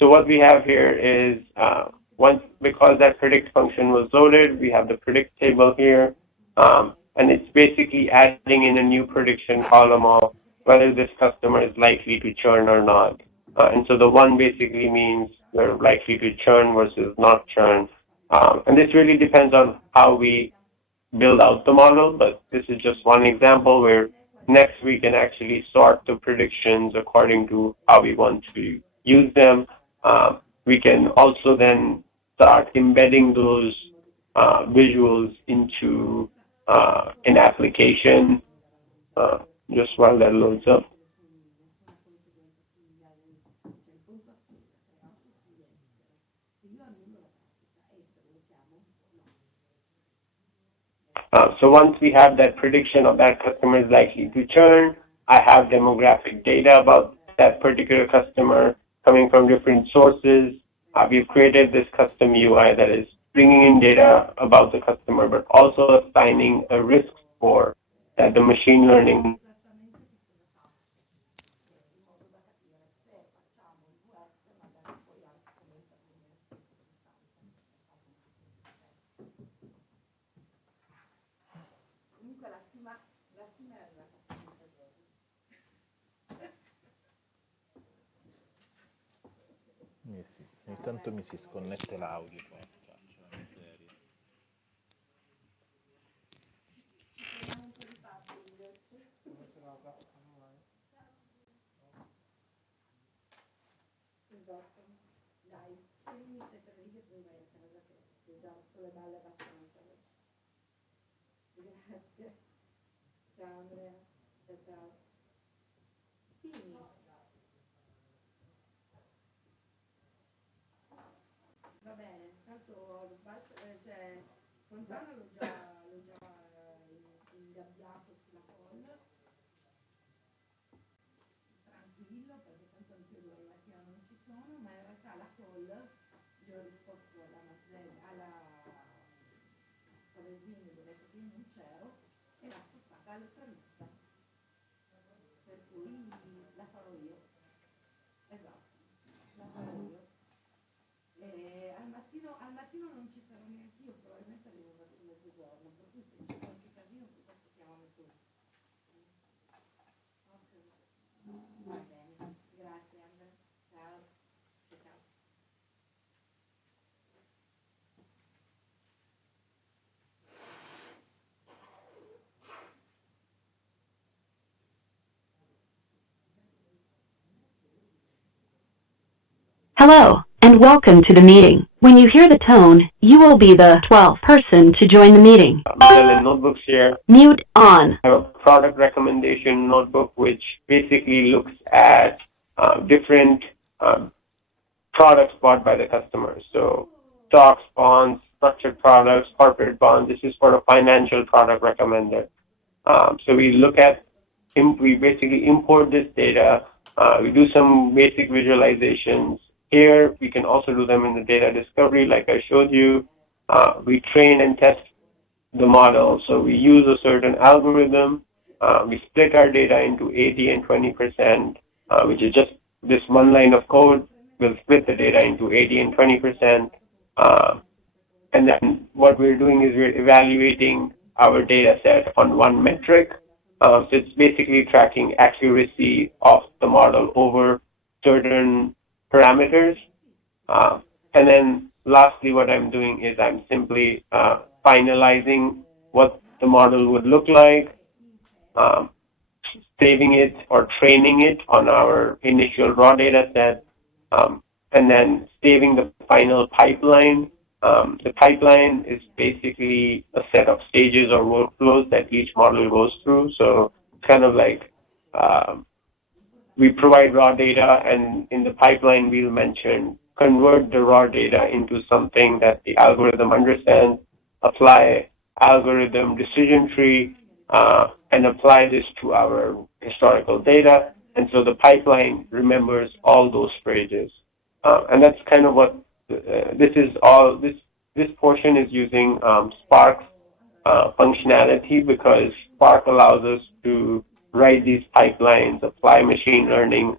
So what we have here is because that predict function was loaded, we have the predict table here. And it's basically adding in a new prediction column of whether this customer is likely to churn or not. And so the one basically means they're likely to churn versus not churn. And this really depends on how we build out the model, but this is just one example where next we can actually sort the predictions according to how we want to use them. We can also then start embedding those visuals into an application just while that loads up. So once we have that prediction of that customer is likely to churn, I have demographic data about that particular customer coming from different sources. We've created this custom UI that is bringing in data about the customer, but also assigning a risk score that the machine learning Sì. Intanto mi si sconnette l'audio. Dai, scegli le tre righe poi vai a casa che già sulle balle abbastanza. Grazie. Ciao Andrea. Ciao ciao. Sì. Va bene, tanto cioè, Fontana l'ho già ingabbiato sulla call. Tranquillo, perché tanto anche loro la mattina non ci sono, ma in realtà la call gli ho risposto alla Savesini, dove io non c'ero, e l'ha spostata all'altra lista. Per cui la farò io. Esatto, la farò io. E al mattino non ci sarò neanche io, probabilmente arrivo verso mezzogiorno, per cui se c'è qualche casino piuttosto chiamami tu. Va bene, grazie Andrea. Ciao. Ciao. Hello, and welcome to the meeting. When you hear the tone, you will be the 12th person to join the meeting. Magellan notebooks here. Mute on. I have a product recommendation notebook, which basically looks at different products bought by the customers. So stocks, bonds, structured products, corporate bonds. This is for a financial product recommender. So we look at, we basically import this data. We do some basic visualizations. Here, we can also do them in the data discovery, like I showed you. We train and test the model. So we use a certain algorithm. We split our data into 80 and 20%, which is just this one line of code. We'll split the data into 80 and 20%. And then what we're doing is we're evaluating our data set on one metric. So it's basically tracking accuracy of the model over certain parameters. And then lastly, what I'm doing is I'm simply finalizing what the model would look like, saving it or training it on our initial raw data set, and then saving the final pipeline. The pipeline is basically a set of stages or workflows that each model goes through. So it's kind of like we provide raw data, and in the pipeline we'll mention convert the raw data into something that the algorithm understands, apply algorithm decision tree, and apply this to our historical data. And so the pipeline remembers all those phrases. And that's kind of what this is all. This portion is using Spark functionality, because Spark allows us to write these pipelines, apply machine learning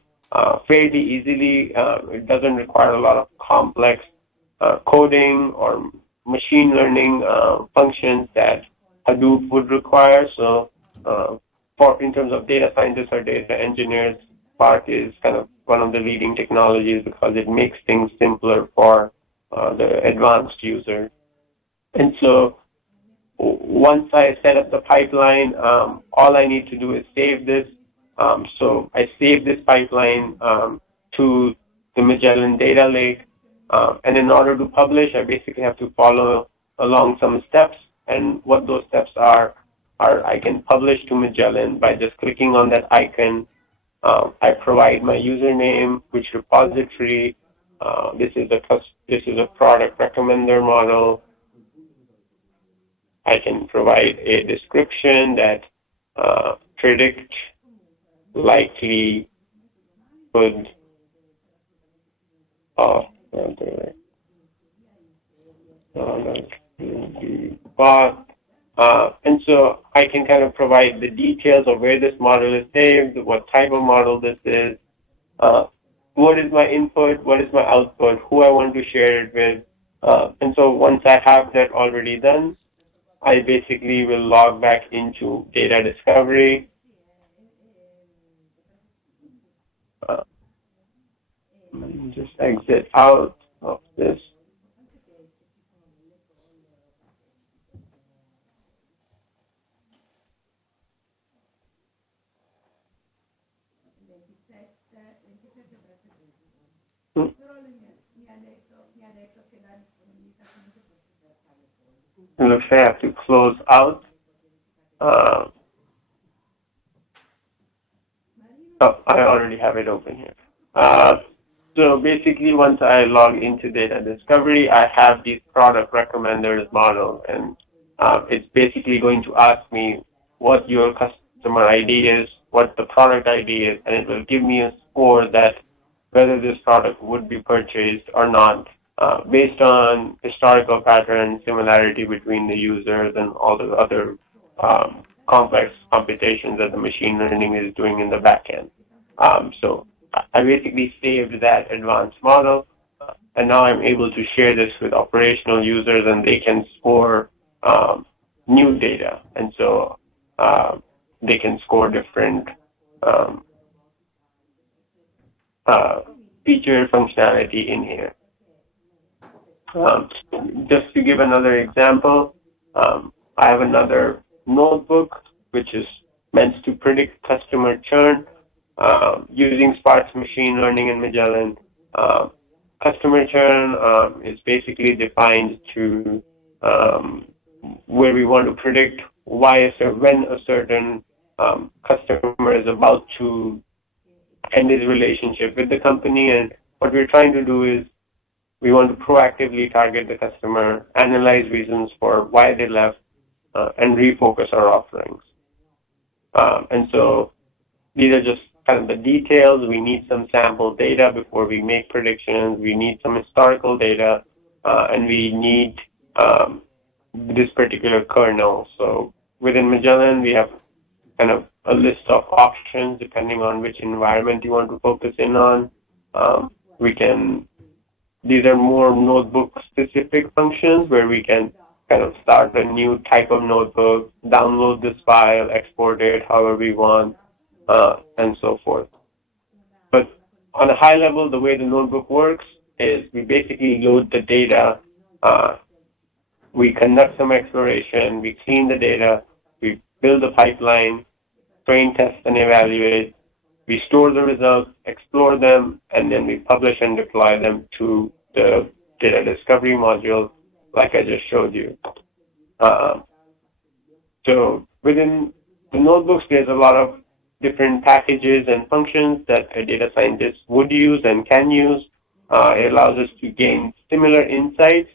fairly easily. It doesn't require a lot of complex coding or machine learning functions that Hadoop would require. So in terms of data scientists or data engineers, Spark is kind of one of the leading technologies because it makes things simpler for the advanced user. And so once I set up the pipeline, all I need to do is save this. So I save this pipeline to the Magellan data lake. And in order to publish, I basically have to follow along some steps. And what those steps are I can publish to Magellan by just clicking on that icon. I provide my username, which repository. This is a product recommender model. I can provide a description that predict likelihood of bought. And so I can kind of provide the details of where this model is saved, what type of model this is, what is my input, what is my output, who I want to share it with. And so once I have that already done, I basically will log back into data discovery. Just exit out of this. It looks like I have to close out. Oh, I already have it open here. So basically, once I log into data discovery, I have these product recommenders model, and it's basically going to ask me what your customer ID is, what the product ID is, and it will give me a score that whether this product would be purchased or not, based on historical pattern, similarity between the users, and all the other complex computations that the machine learning is doing in the back end. So I basically saved that advanced model, and now I'm able to share this with operational users, and they can score new data. And so they can score different feature functionality in here. Just to give another example, I have another notebook which is meant to predict customer churn using Spark's machine learning and Magellan. customer churn is basically defined to where we want to predict when a certain customer is about to end his relationship with the company. And what we're trying to do is we want to proactively target the customer, analyze reasons for why they left, and refocus our offerings. And so these are just kind of the details. We need some sample data before we make predictions. We need some historical data, and we need this particular kernel. So within Magellan, we have kind of a list of options depending on which environment you want to focus in on. These are more notebook-specific functions where we can kind of start a new type of notebook, download this file, export it however we want, and so forth. But on a high level, the way the notebook works is we basically load the data, we conduct some exploration, we clean the data, we build a pipeline, train, test, and evaluate. We store the results, explore them, and then we publish and deploy them to the data discovery module, like I just showed you. So within the notebooks, there's a lot of different packages and functions that a data scientist would use and can use. It allows us to gain similar insights.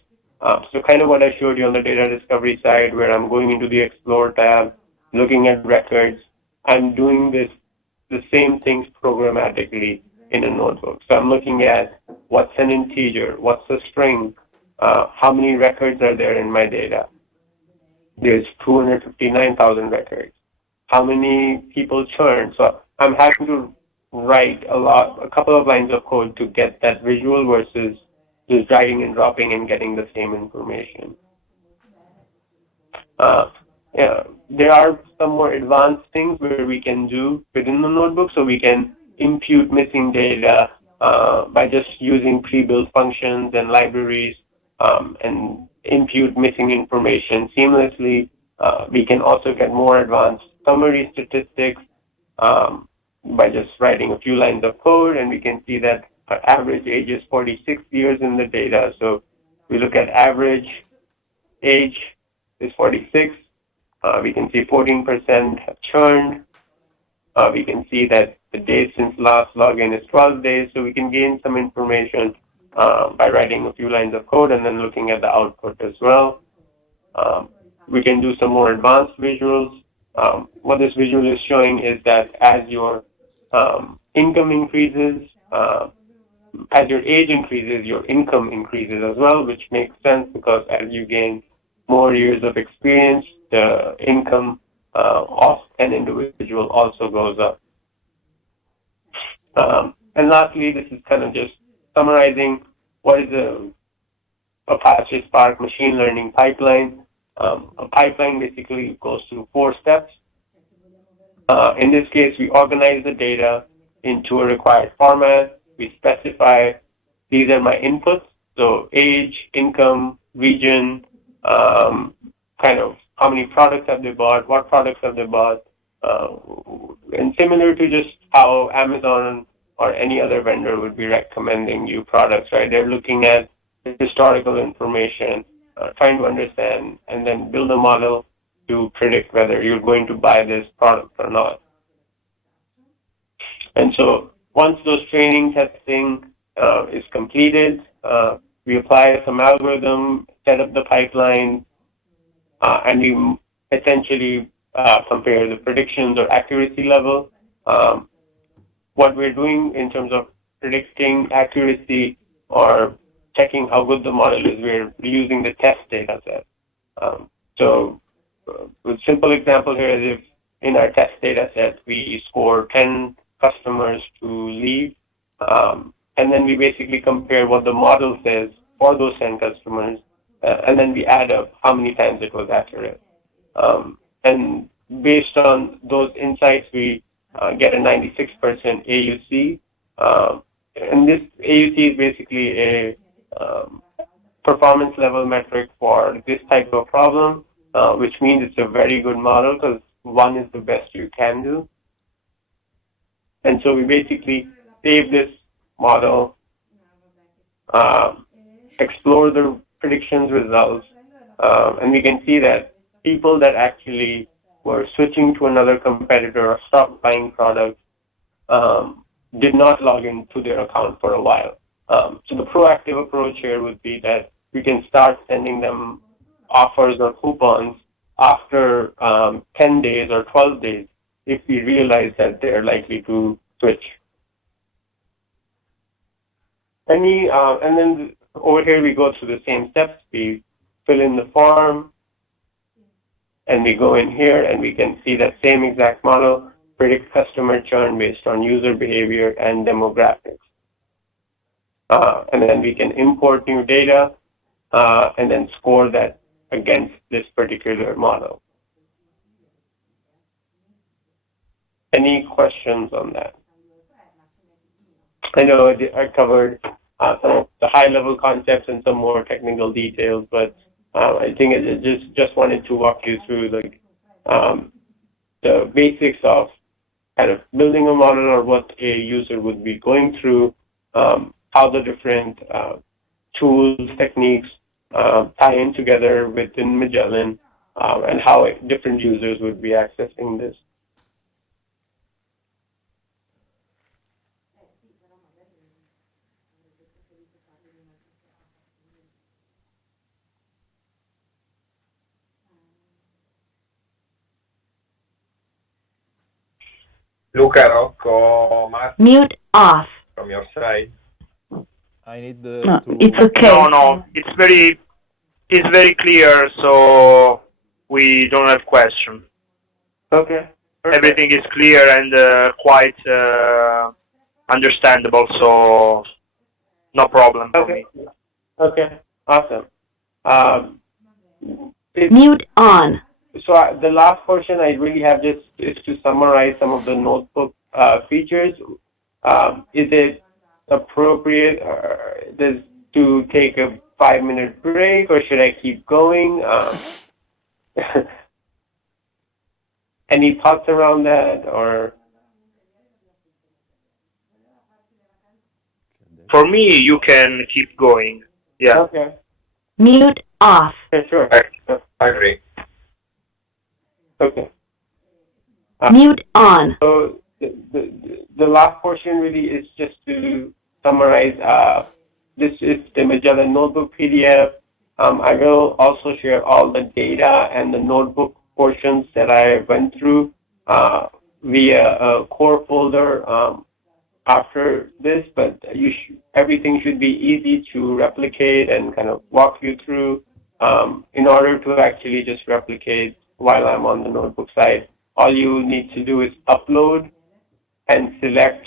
So kind of what I showed you on the data discovery side, where I'm going into the Explore tab, looking at records, I'm doing the same things programmatically in a notebook. So I'm looking at what's an integer, what's a string, how many records are there in my data. There's 259,000 records. How many people churn? So I'm having to write a couple of lines of code to get that visual versus just dragging and dropping and getting the same information. There are some more advanced things where we can do within the notebook, so we can impute missing data by just using pre-built functions and libraries and impute missing information seamlessly. We can also get more advanced summary statistics by just writing a few lines of code, and we can see that our average age is 46 years in the data. So we look at average age is 46. We can see 14% have churned. We can see that the days since last login is 12 days. So we can gain some information by writing a few lines of code and then looking at the output as well. We can do some more advanced visuals. What this visual is showing is that as your income increases, as your age increases, your income increases as well, which makes sense because as you gain more years of experience, the income of an individual also goes up. And lastly, this is kind of just summarizing what is a Apache Spark machine learning pipeline. A pipeline basically goes through 4 steps. In this case, we organize the data into a required format. We specify these are my inputs, so age, income, region, kind of how many products have they bought, what products have they bought, and similar to just how Amazon or any other vendor would be recommending you products, right? They're looking at historical information, trying to understand, and then build a model to predict whether you're going to buy this product or not. And so once those training testing is completed, we apply some algorithm, set up the pipeline, and we essentially compare the predictions or accuracy level. What we're doing in terms of predicting accuracy or checking how good the model is, we're using the test data set. So a simple example here is if in our test data set we score 10 customers to leave, and then we basically compare what the model says for those 10 customers, and then we add up how many times it was accurate. And based on those insights, we get a 96% AUC. And this AUC is basically a performance level metric for this type of problem, which means it's a very good model because 1 is the best you can do. And so we basically save this model, explore the predictions results, and we can see that people that actually were switching to another competitor or stopped buying products did not log into their account for a while. So the proactive approach here would be that we can start sending them offers or coupons after 10 days or 12 days if we realize that they're likely to switch. And then over here we go through the same steps. We fill in the form, and we go in here and we can see that same exact model, predict customer churn based on user behavior and demographics. And then we can import new data and then score that against this particular model. Any questions on that? I know I covered some of the high-level concepts and some more technical details, but I think I just wanted to walk you through the basics of kind of building a model or what a user would be going through, how the different tools, techniques tie in together within Magellan, and how different users would be accessing this. Luca, Rocco, Mark, Mute off. from your side. I need No, to... it's okay. No, it's very clear, so we don't have question. Okay. Perfect. Everything is clear and quite understandable, so no problem for me. Okay. Awesome. Mute on. So the last portion I really have just is to summarize some of the notebook features. Is it appropriate to take a 5-minute break, or should I keep going? Any thoughts around that, or? For me, you can keep going. Yeah. Okay. Mute off. Yeah, sure. I agree. Okay. Mute on. So the last portion really is just to summarize. This is the Magellan Notebook PDF. I will also share all the data and the notebook portions that I went through via a core folder after this, but everything should be easy to replicate and kind of walk you through. In order to actually just replicate while I'm on the notebook side, all you need to do is upload and select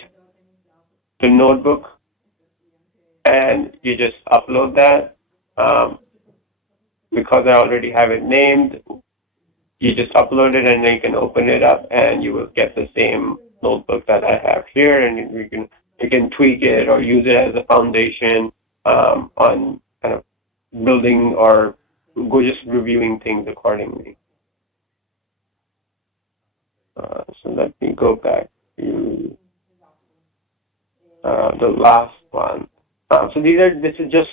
the notebook, and you just upload that. Because I already have it named, you just upload it and then you can open it up and you will get the same notebook that I have here, and you can tweak it or use it as a foundation on kind of building or just reviewing things accordingly. So let me go back to the last one. So this is just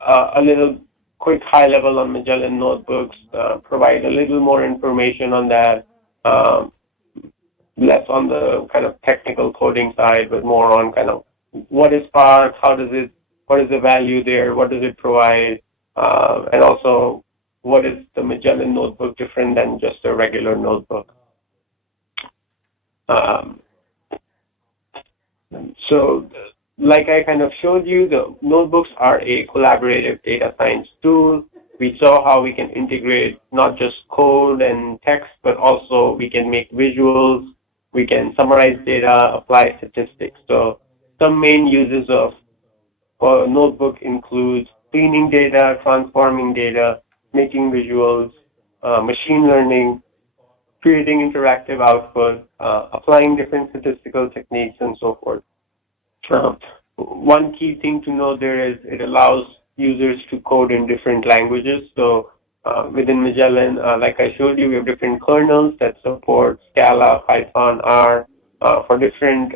a little quick high level on Magellan Notebooks, provide a little more information on that, less on the kind of technical coding side, but more on kind of what is Spark, what is the value there, what does it provide, and also what is the Magellan Notebook different than just a regular notebook. So like I kind of showed you, the notebooks are a collaborative data science tool. We saw how we can integrate not just code and text, but also we can make visuals, we can summarize data, apply statistics. So some main uses of a notebook includes cleaning data, transforming data, making visuals, machine learning, creating interactive output, applying different statistical techniques, and so forth. One key thing to know there is it allows users to code in different languages. So within Magellan, like I showed you, we have different kernels that support Scala, Python, R for different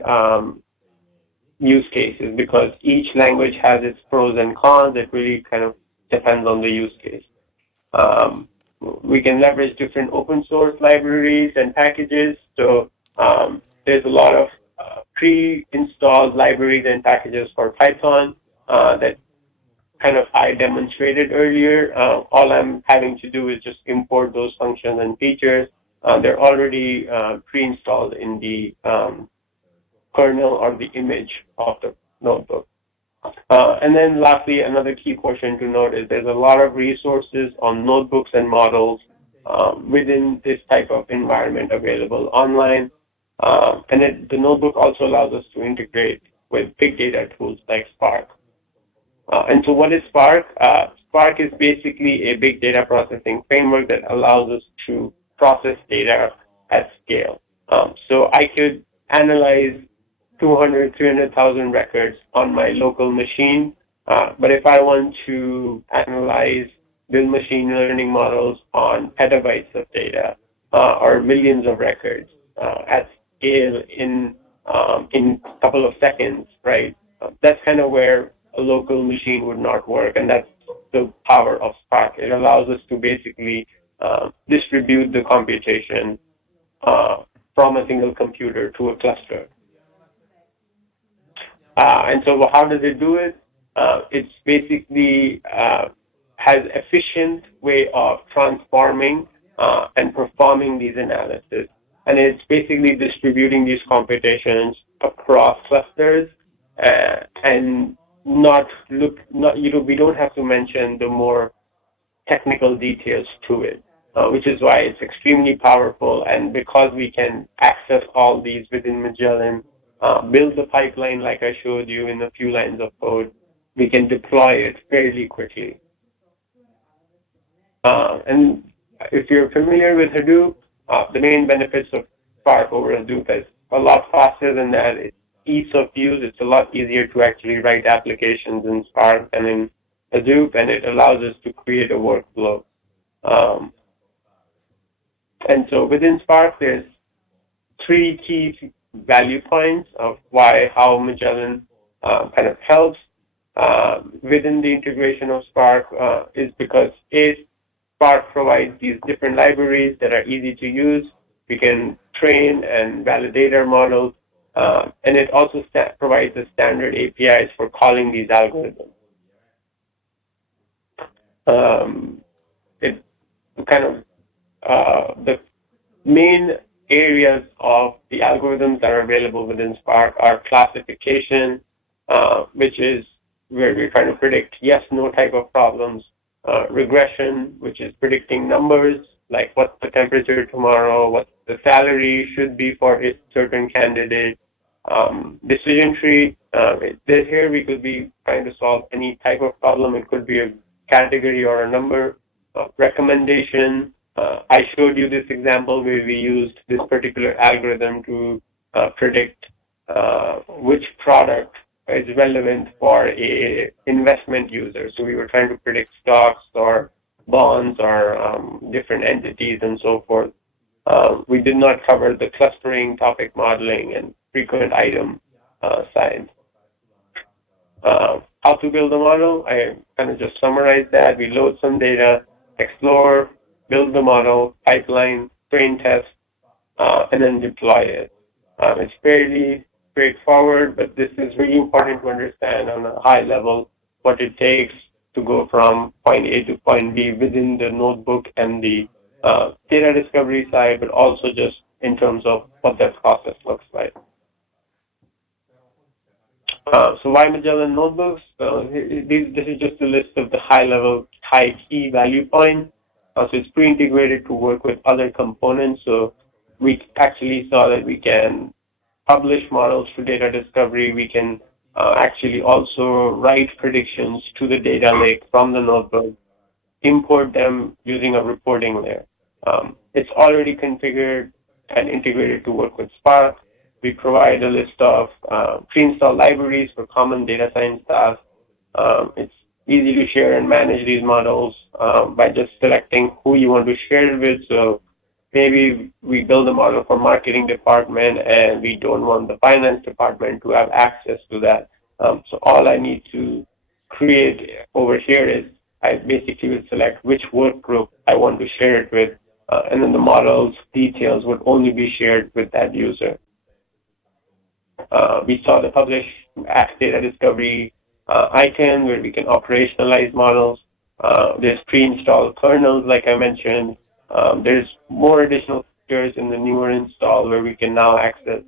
use cases, because each language has its pros and cons. It really kind of depends on the use case. We can leverage different open source libraries and packages. So there's a lot of pre-installed libraries and packages for Python that kind of I demonstrated earlier. All I'm having to do is just import those functions and features. They're already pre-installed in the kernel or the image of the notebook. And then lastly, another key portion to note is there's a lot of resources on notebooks and models within this type of environment available online. And the notebook also allows us to integrate with big data tools like Spark. And so what is Spark? Spark is basically a big data processing framework that allows us to process data at scale. So I could analyze 200, 300,000 records on my local machine. But if I want to analyze, build machine learning models on petabytes of data or millions of records at scale in a couple of seconds, right? That's kind of where a local machine would not work, and that's the power of Spark. It allows us to basically distribute the computation from a single computer to a cluster. And so how does it do it? It's basically has efficient way of transforming and performing these analysis. And it's basically distributing these computations across clusters and we don't have to mention the more technical details to it, which is why it's extremely powerful. And because we can access all these within Magellan, build the pipeline like I showed you in a few lines of code, we can deploy it fairly quickly. And if you're familiar with Hadoop, the main benefits of Spark over Hadoop is a lot faster than that. It's ease of use. It's a lot easier to actually write applications in Spark than in Hadoop, and it allows us to create a workflow. And so within Spark, there's 3 key value points of how Magellan kind of helps within the integration of Spark is because Spark provides these different libraries that are easy to use. We can train and validate our models, and it also provides the standard APIs for calling these algorithms. It kind of the main areas of the algorithms that are available within Spark are classification, which is where we're trying to predict yes/no type of problems, regression, which is predicting numbers, like what's the temperature tomorrow, what the salary should be for a certain candidate, decision tree. Here we could be trying to solve any type of problem. It could be a category or a number. Recommendation. I showed you this example where we used this particular algorithm to predict which product is relevant for a investment user. So we were trying to predict stocks or bonds or different entities and so forth. We did not cover the clustering, topic modeling, and frequent item side. How to build a model? I kind of just summarized that. We load some data, explore, build the model, pipeline, train test, and then deploy it. It's fairly straightforward, but this is really important to understand on a high level what it takes to go from point A to point B within the notebook and the data discovery side, but also just in terms of what that process looks like. So why Magellan Notebooks? This is just a list of the high-level, high-key value points. So it's pre-integrated to work with other components. So we actually saw that we can publish models to data discovery. We can actually also write predictions to the data lake from the notebook, import them using a reporting layer. It's already configured and integrated to work with Spark. We provide a list of pre-installed libraries for common data science tasks. It's easy to share and manage these models by just selecting who you want to share it with. So maybe we build a model for marketing department and we don't want the finance department to have access to that. So all I need to create over here is I basically will select which work group I want to share it with, and then the model's details would only be shared with that user. We saw the publish data discovery icon where we can operationalize models. There's pre-installed kernels, like I mentioned. There's more additional features in the newer install where we can now access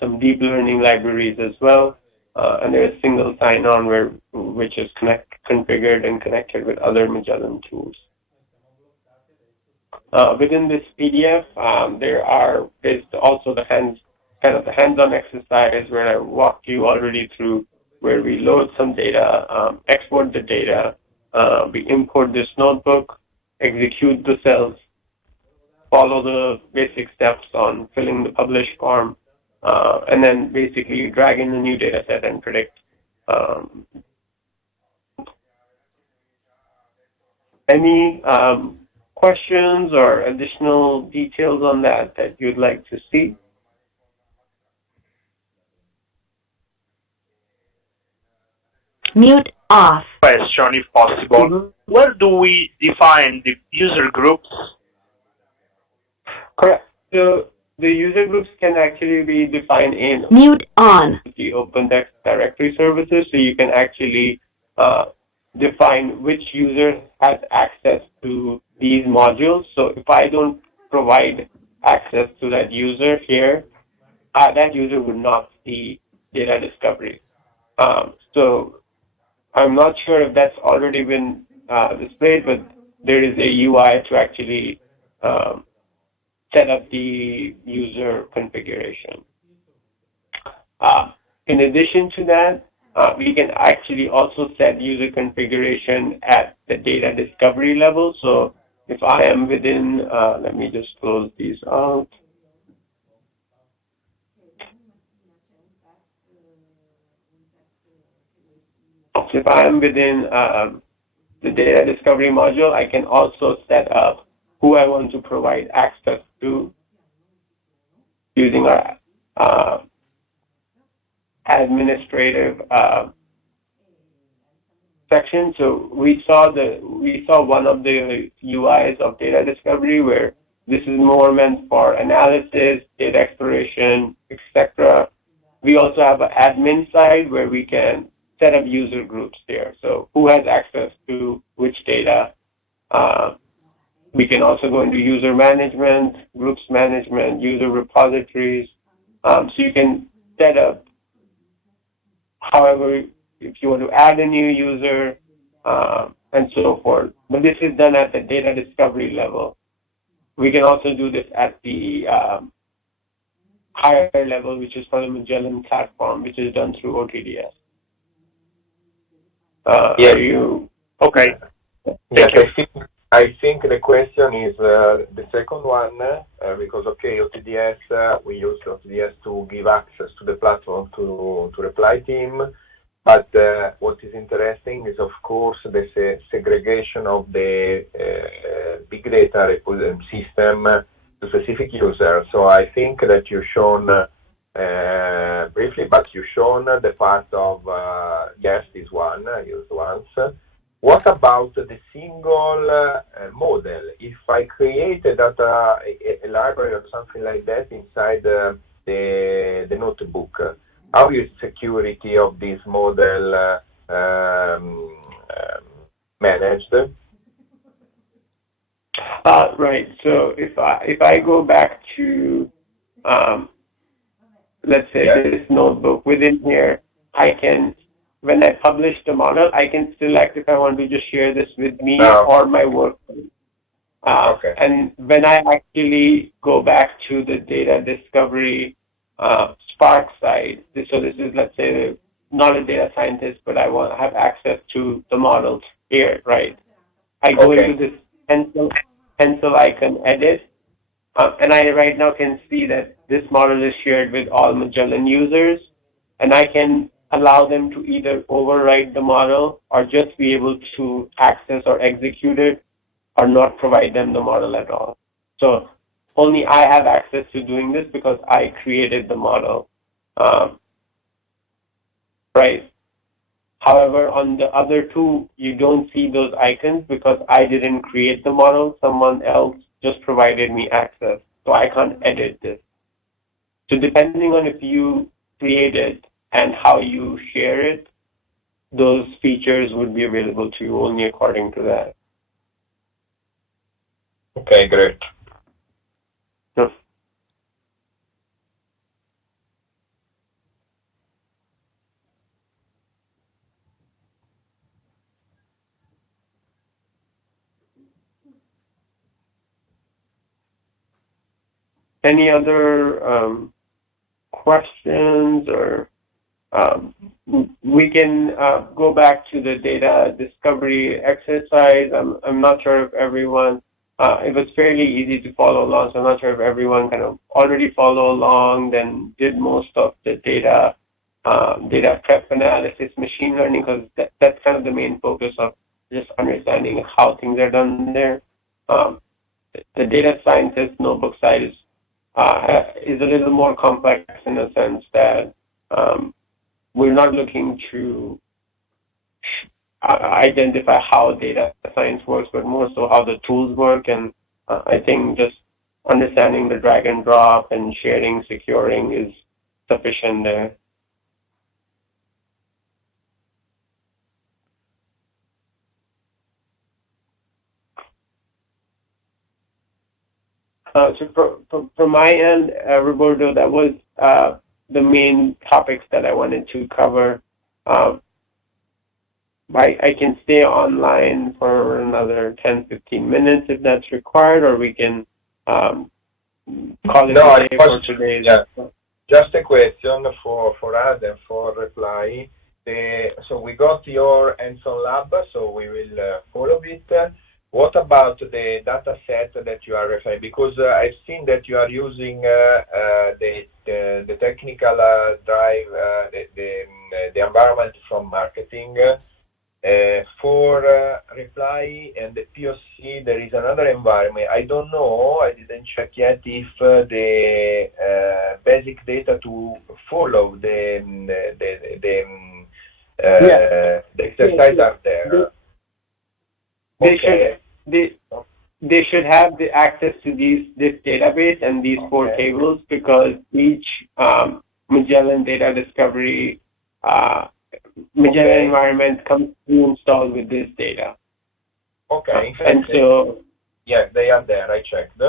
some deep learning libraries as well. And there's single sign-on which is configured and connected with other Magellan tools. Within this PDF, there's also the hands-on exercise where I walked you already through, where we load some data, export the data, we import this notebook, execute the cells, follow the basic steps on filling the publish form, and then basically drag in the new data set and predict. Any questions or additional details on that you'd like to see? Mute off. Question, if possible. Where do we define the user groups? Correct. So the user groups can actually be defined in Mute on. the OpenText directory services, so you can actually define which user has access to these modules. So if I don't provide access to that user here, that user would not see data discovery. So I'm not sure if that's already been displayed, but there is a UI to actually set up the user configuration. In addition to that, we can actually also set user configuration at the data discovery level. So if I am within, let me just close these out. So if I am within the data discovery module, I can also set up who I want to provide access to using our administrative section. So we saw one of the UIs of data discovery where this is more meant for analysis, data exploration, etc. We also have an admin side where we can set up user groups there. So who has access to which data? We can also go into user management, groups management, user repositories. So you can set up, however, if you want to add a new user, and so forth. But this is done at the data discovery level. We can also do this at the higher level, which is for the Magellan platform, which is done through OTDS. Yeah. Are you Okay. Yes, I think the question is the second one, because, okay, OTDS, we use OTDS to give access to the platform to reply team. But what is interesting is, of course, the segregation of the big data system to specific users. So I think that you've shown briefly, but you've shown the part of, yes, this one, used once. What about the single model? If I create a data, a library or something like that inside the notebook, how is security of this model managed? Right. So if I go back to let's say this notebook within here, I can, when I publish the model, I can select if I want to just share this with me or my work. Okay. And when I actually go back to the data discovery Spark side, so this is, let's say, not a data scientist, but I want to have access to the models here, right? I go into this pencil icon edit, and I right now can see that this model is shared with all Magellan users, and I can allow them to either override the model or just be able to access or execute it or not provide them the model at all. So only I have access to doing this because I created the model, right? However, on the other two, you don't see those icons because I didn't create the model. Someone else just provided me access, so I can't edit this. So depending on if you create it and how you share it, those features would be available to you only according to that. Okay, great. So, any other questions, or we can go back to the data discovery exercise. I'm not sure if everyone, it was fairly easy to follow along, so I'm not sure if everyone kind of already followed along, then did most of the data prep analysis, machine learning, because that's kind of the main focus of just understanding how things are done there. The data scientist notebook side is a little more complex in the sense that we're not looking to identify how data science works, but more so how the tools work. And I think just understanding the drag and drop and sharing, securing is sufficient there. So from my end, Roberto, that was the main topics that I wanted to cover. I can stay online for another 10-15 minutes if that's required, or we can call it a day for today. Yeah. Just a question for us and for reply. So we got your hands-on lab, so we will follow it. What about the data set that you are referring? Because I've seen that you are using the technical drive, the environment from marketing. For reply and the POC, there is another environment. I don't know, I didn't check yet if the basic data to follow the exercise are there. They should have the access to this database and these four tables, because each Magellan data discovery Magellan environment comes pre-installed with this data. Okay. And so, yeah, they are there. I checked.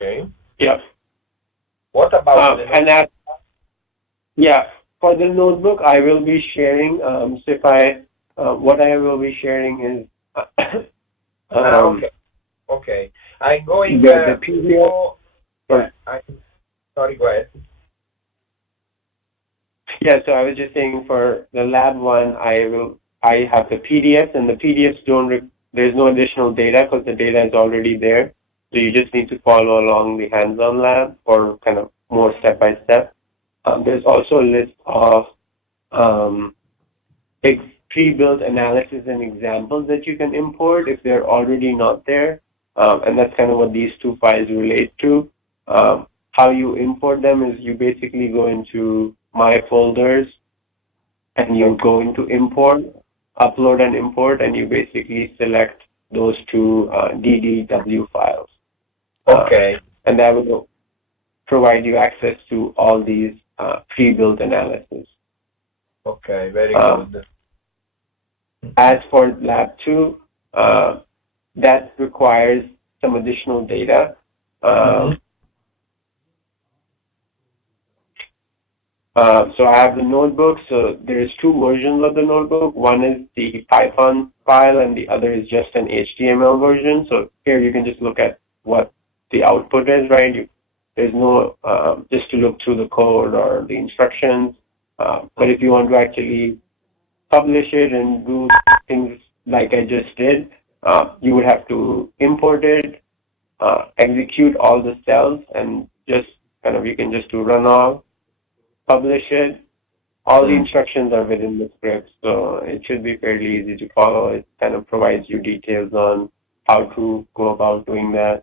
Okay. Yeah. What about for the notebook, I will be sharing. So if what I will be sharing is okay. I'm going the PDF. Sorry, go ahead. Yeah, so I was just saying for the lab one, I have the PDFs, and the PDFs there's no additional data because the data is already there. So you just need to follow along the hands-on lab or kind of more step-by-step. There's also a list of pre-built analysis and examples that you can import if they're already not there. And that's kind of what these two files relate to. How you import them is you basically go into My Folders and you go into Import, Upload and Import, and you basically select those two DDW files. Okay. And that will provide you access to all these pre-built analysis. Okay, very good. As for Lab 2, that requires some additional data. So I have the notebook. So there's two versions of the notebook. One is the Python file, and the other is just an HTML version. So here you can just look at what the output is, right? There's no, just to look through the code or the instructions. But if you want to actually publish it and do things like I just did, you would have to import it, execute all the cells, and just kind of, you can just do run all, publish it. All the instructions are within the script, so it should be fairly easy to follow. It kind of provides you details on how to go about doing that.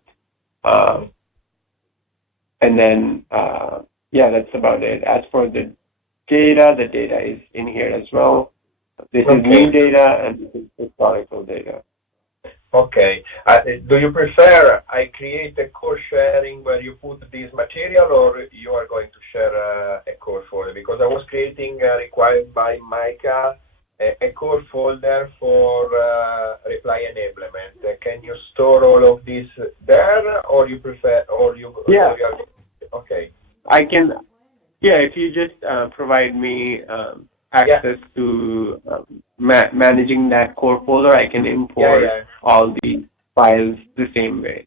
And then, yeah, that's about it. As for the data is in here as well. This is new data and this is historical data. Okay. Do you prefer I create a core sharing where you put this material, or you are going to share a core folder? Because I was creating, required by Micah, a core folder for reply enablement. Can you store all of this there, or you prefer, or you? Yeah. Or you are, okay. I can. Yeah, if you just provide me access to managing that core folder, I can import all the files the same way.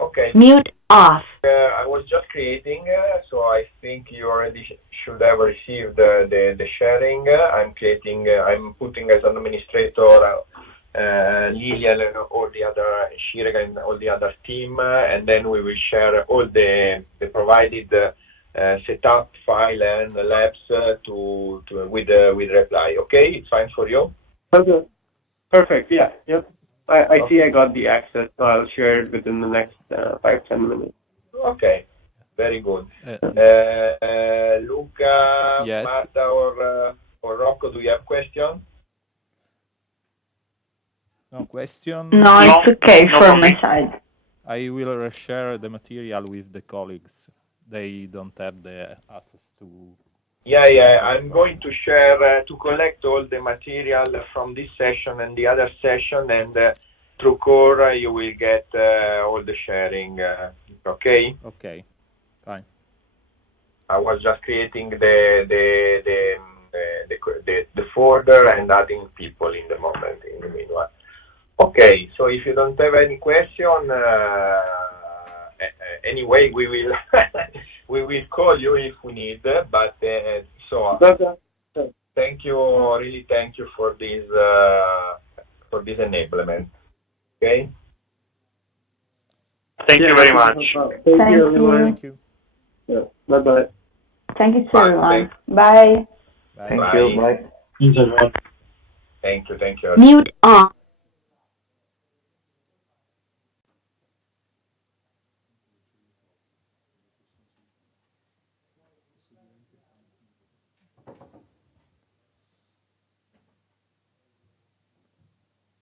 Okay. Mute off. I was just creating, so I think you already should have received the sharing. I'm creating, I'm putting as an administrator Lilian and all the other, Shirega and all the other team, and then we will share all the provided setup file and labs with reply. Okay, it's fine for you? Okay. Perfect. Yeah. Yep. I see I got the access, so I'll share it within the next 5-10 minutes. Okay. Very good. Luca, Yes. Marta, or Rocco, do you have questions? No question? No, it's okay no from my problem. side. I will share the material with the colleagues. They don't have the access to... Yeah. I'm going to share, to collect all the material from this session and the other session, and through Core you will get all the sharing. Okay? Okay, fine. I was just creating the folder and adding people in the moment, in the meanwhile. Okay, so if you don't have any question, anyway, we will we will call you if we need. But so thank you, really thank you for this enablement. Okay. Thank you very much. Thank you, everyone. Thank you. Yeah. Bye-bye. Thank you to Bye. everyone. Bye. Bye. Thank you. Bye. Thank you. Mute on.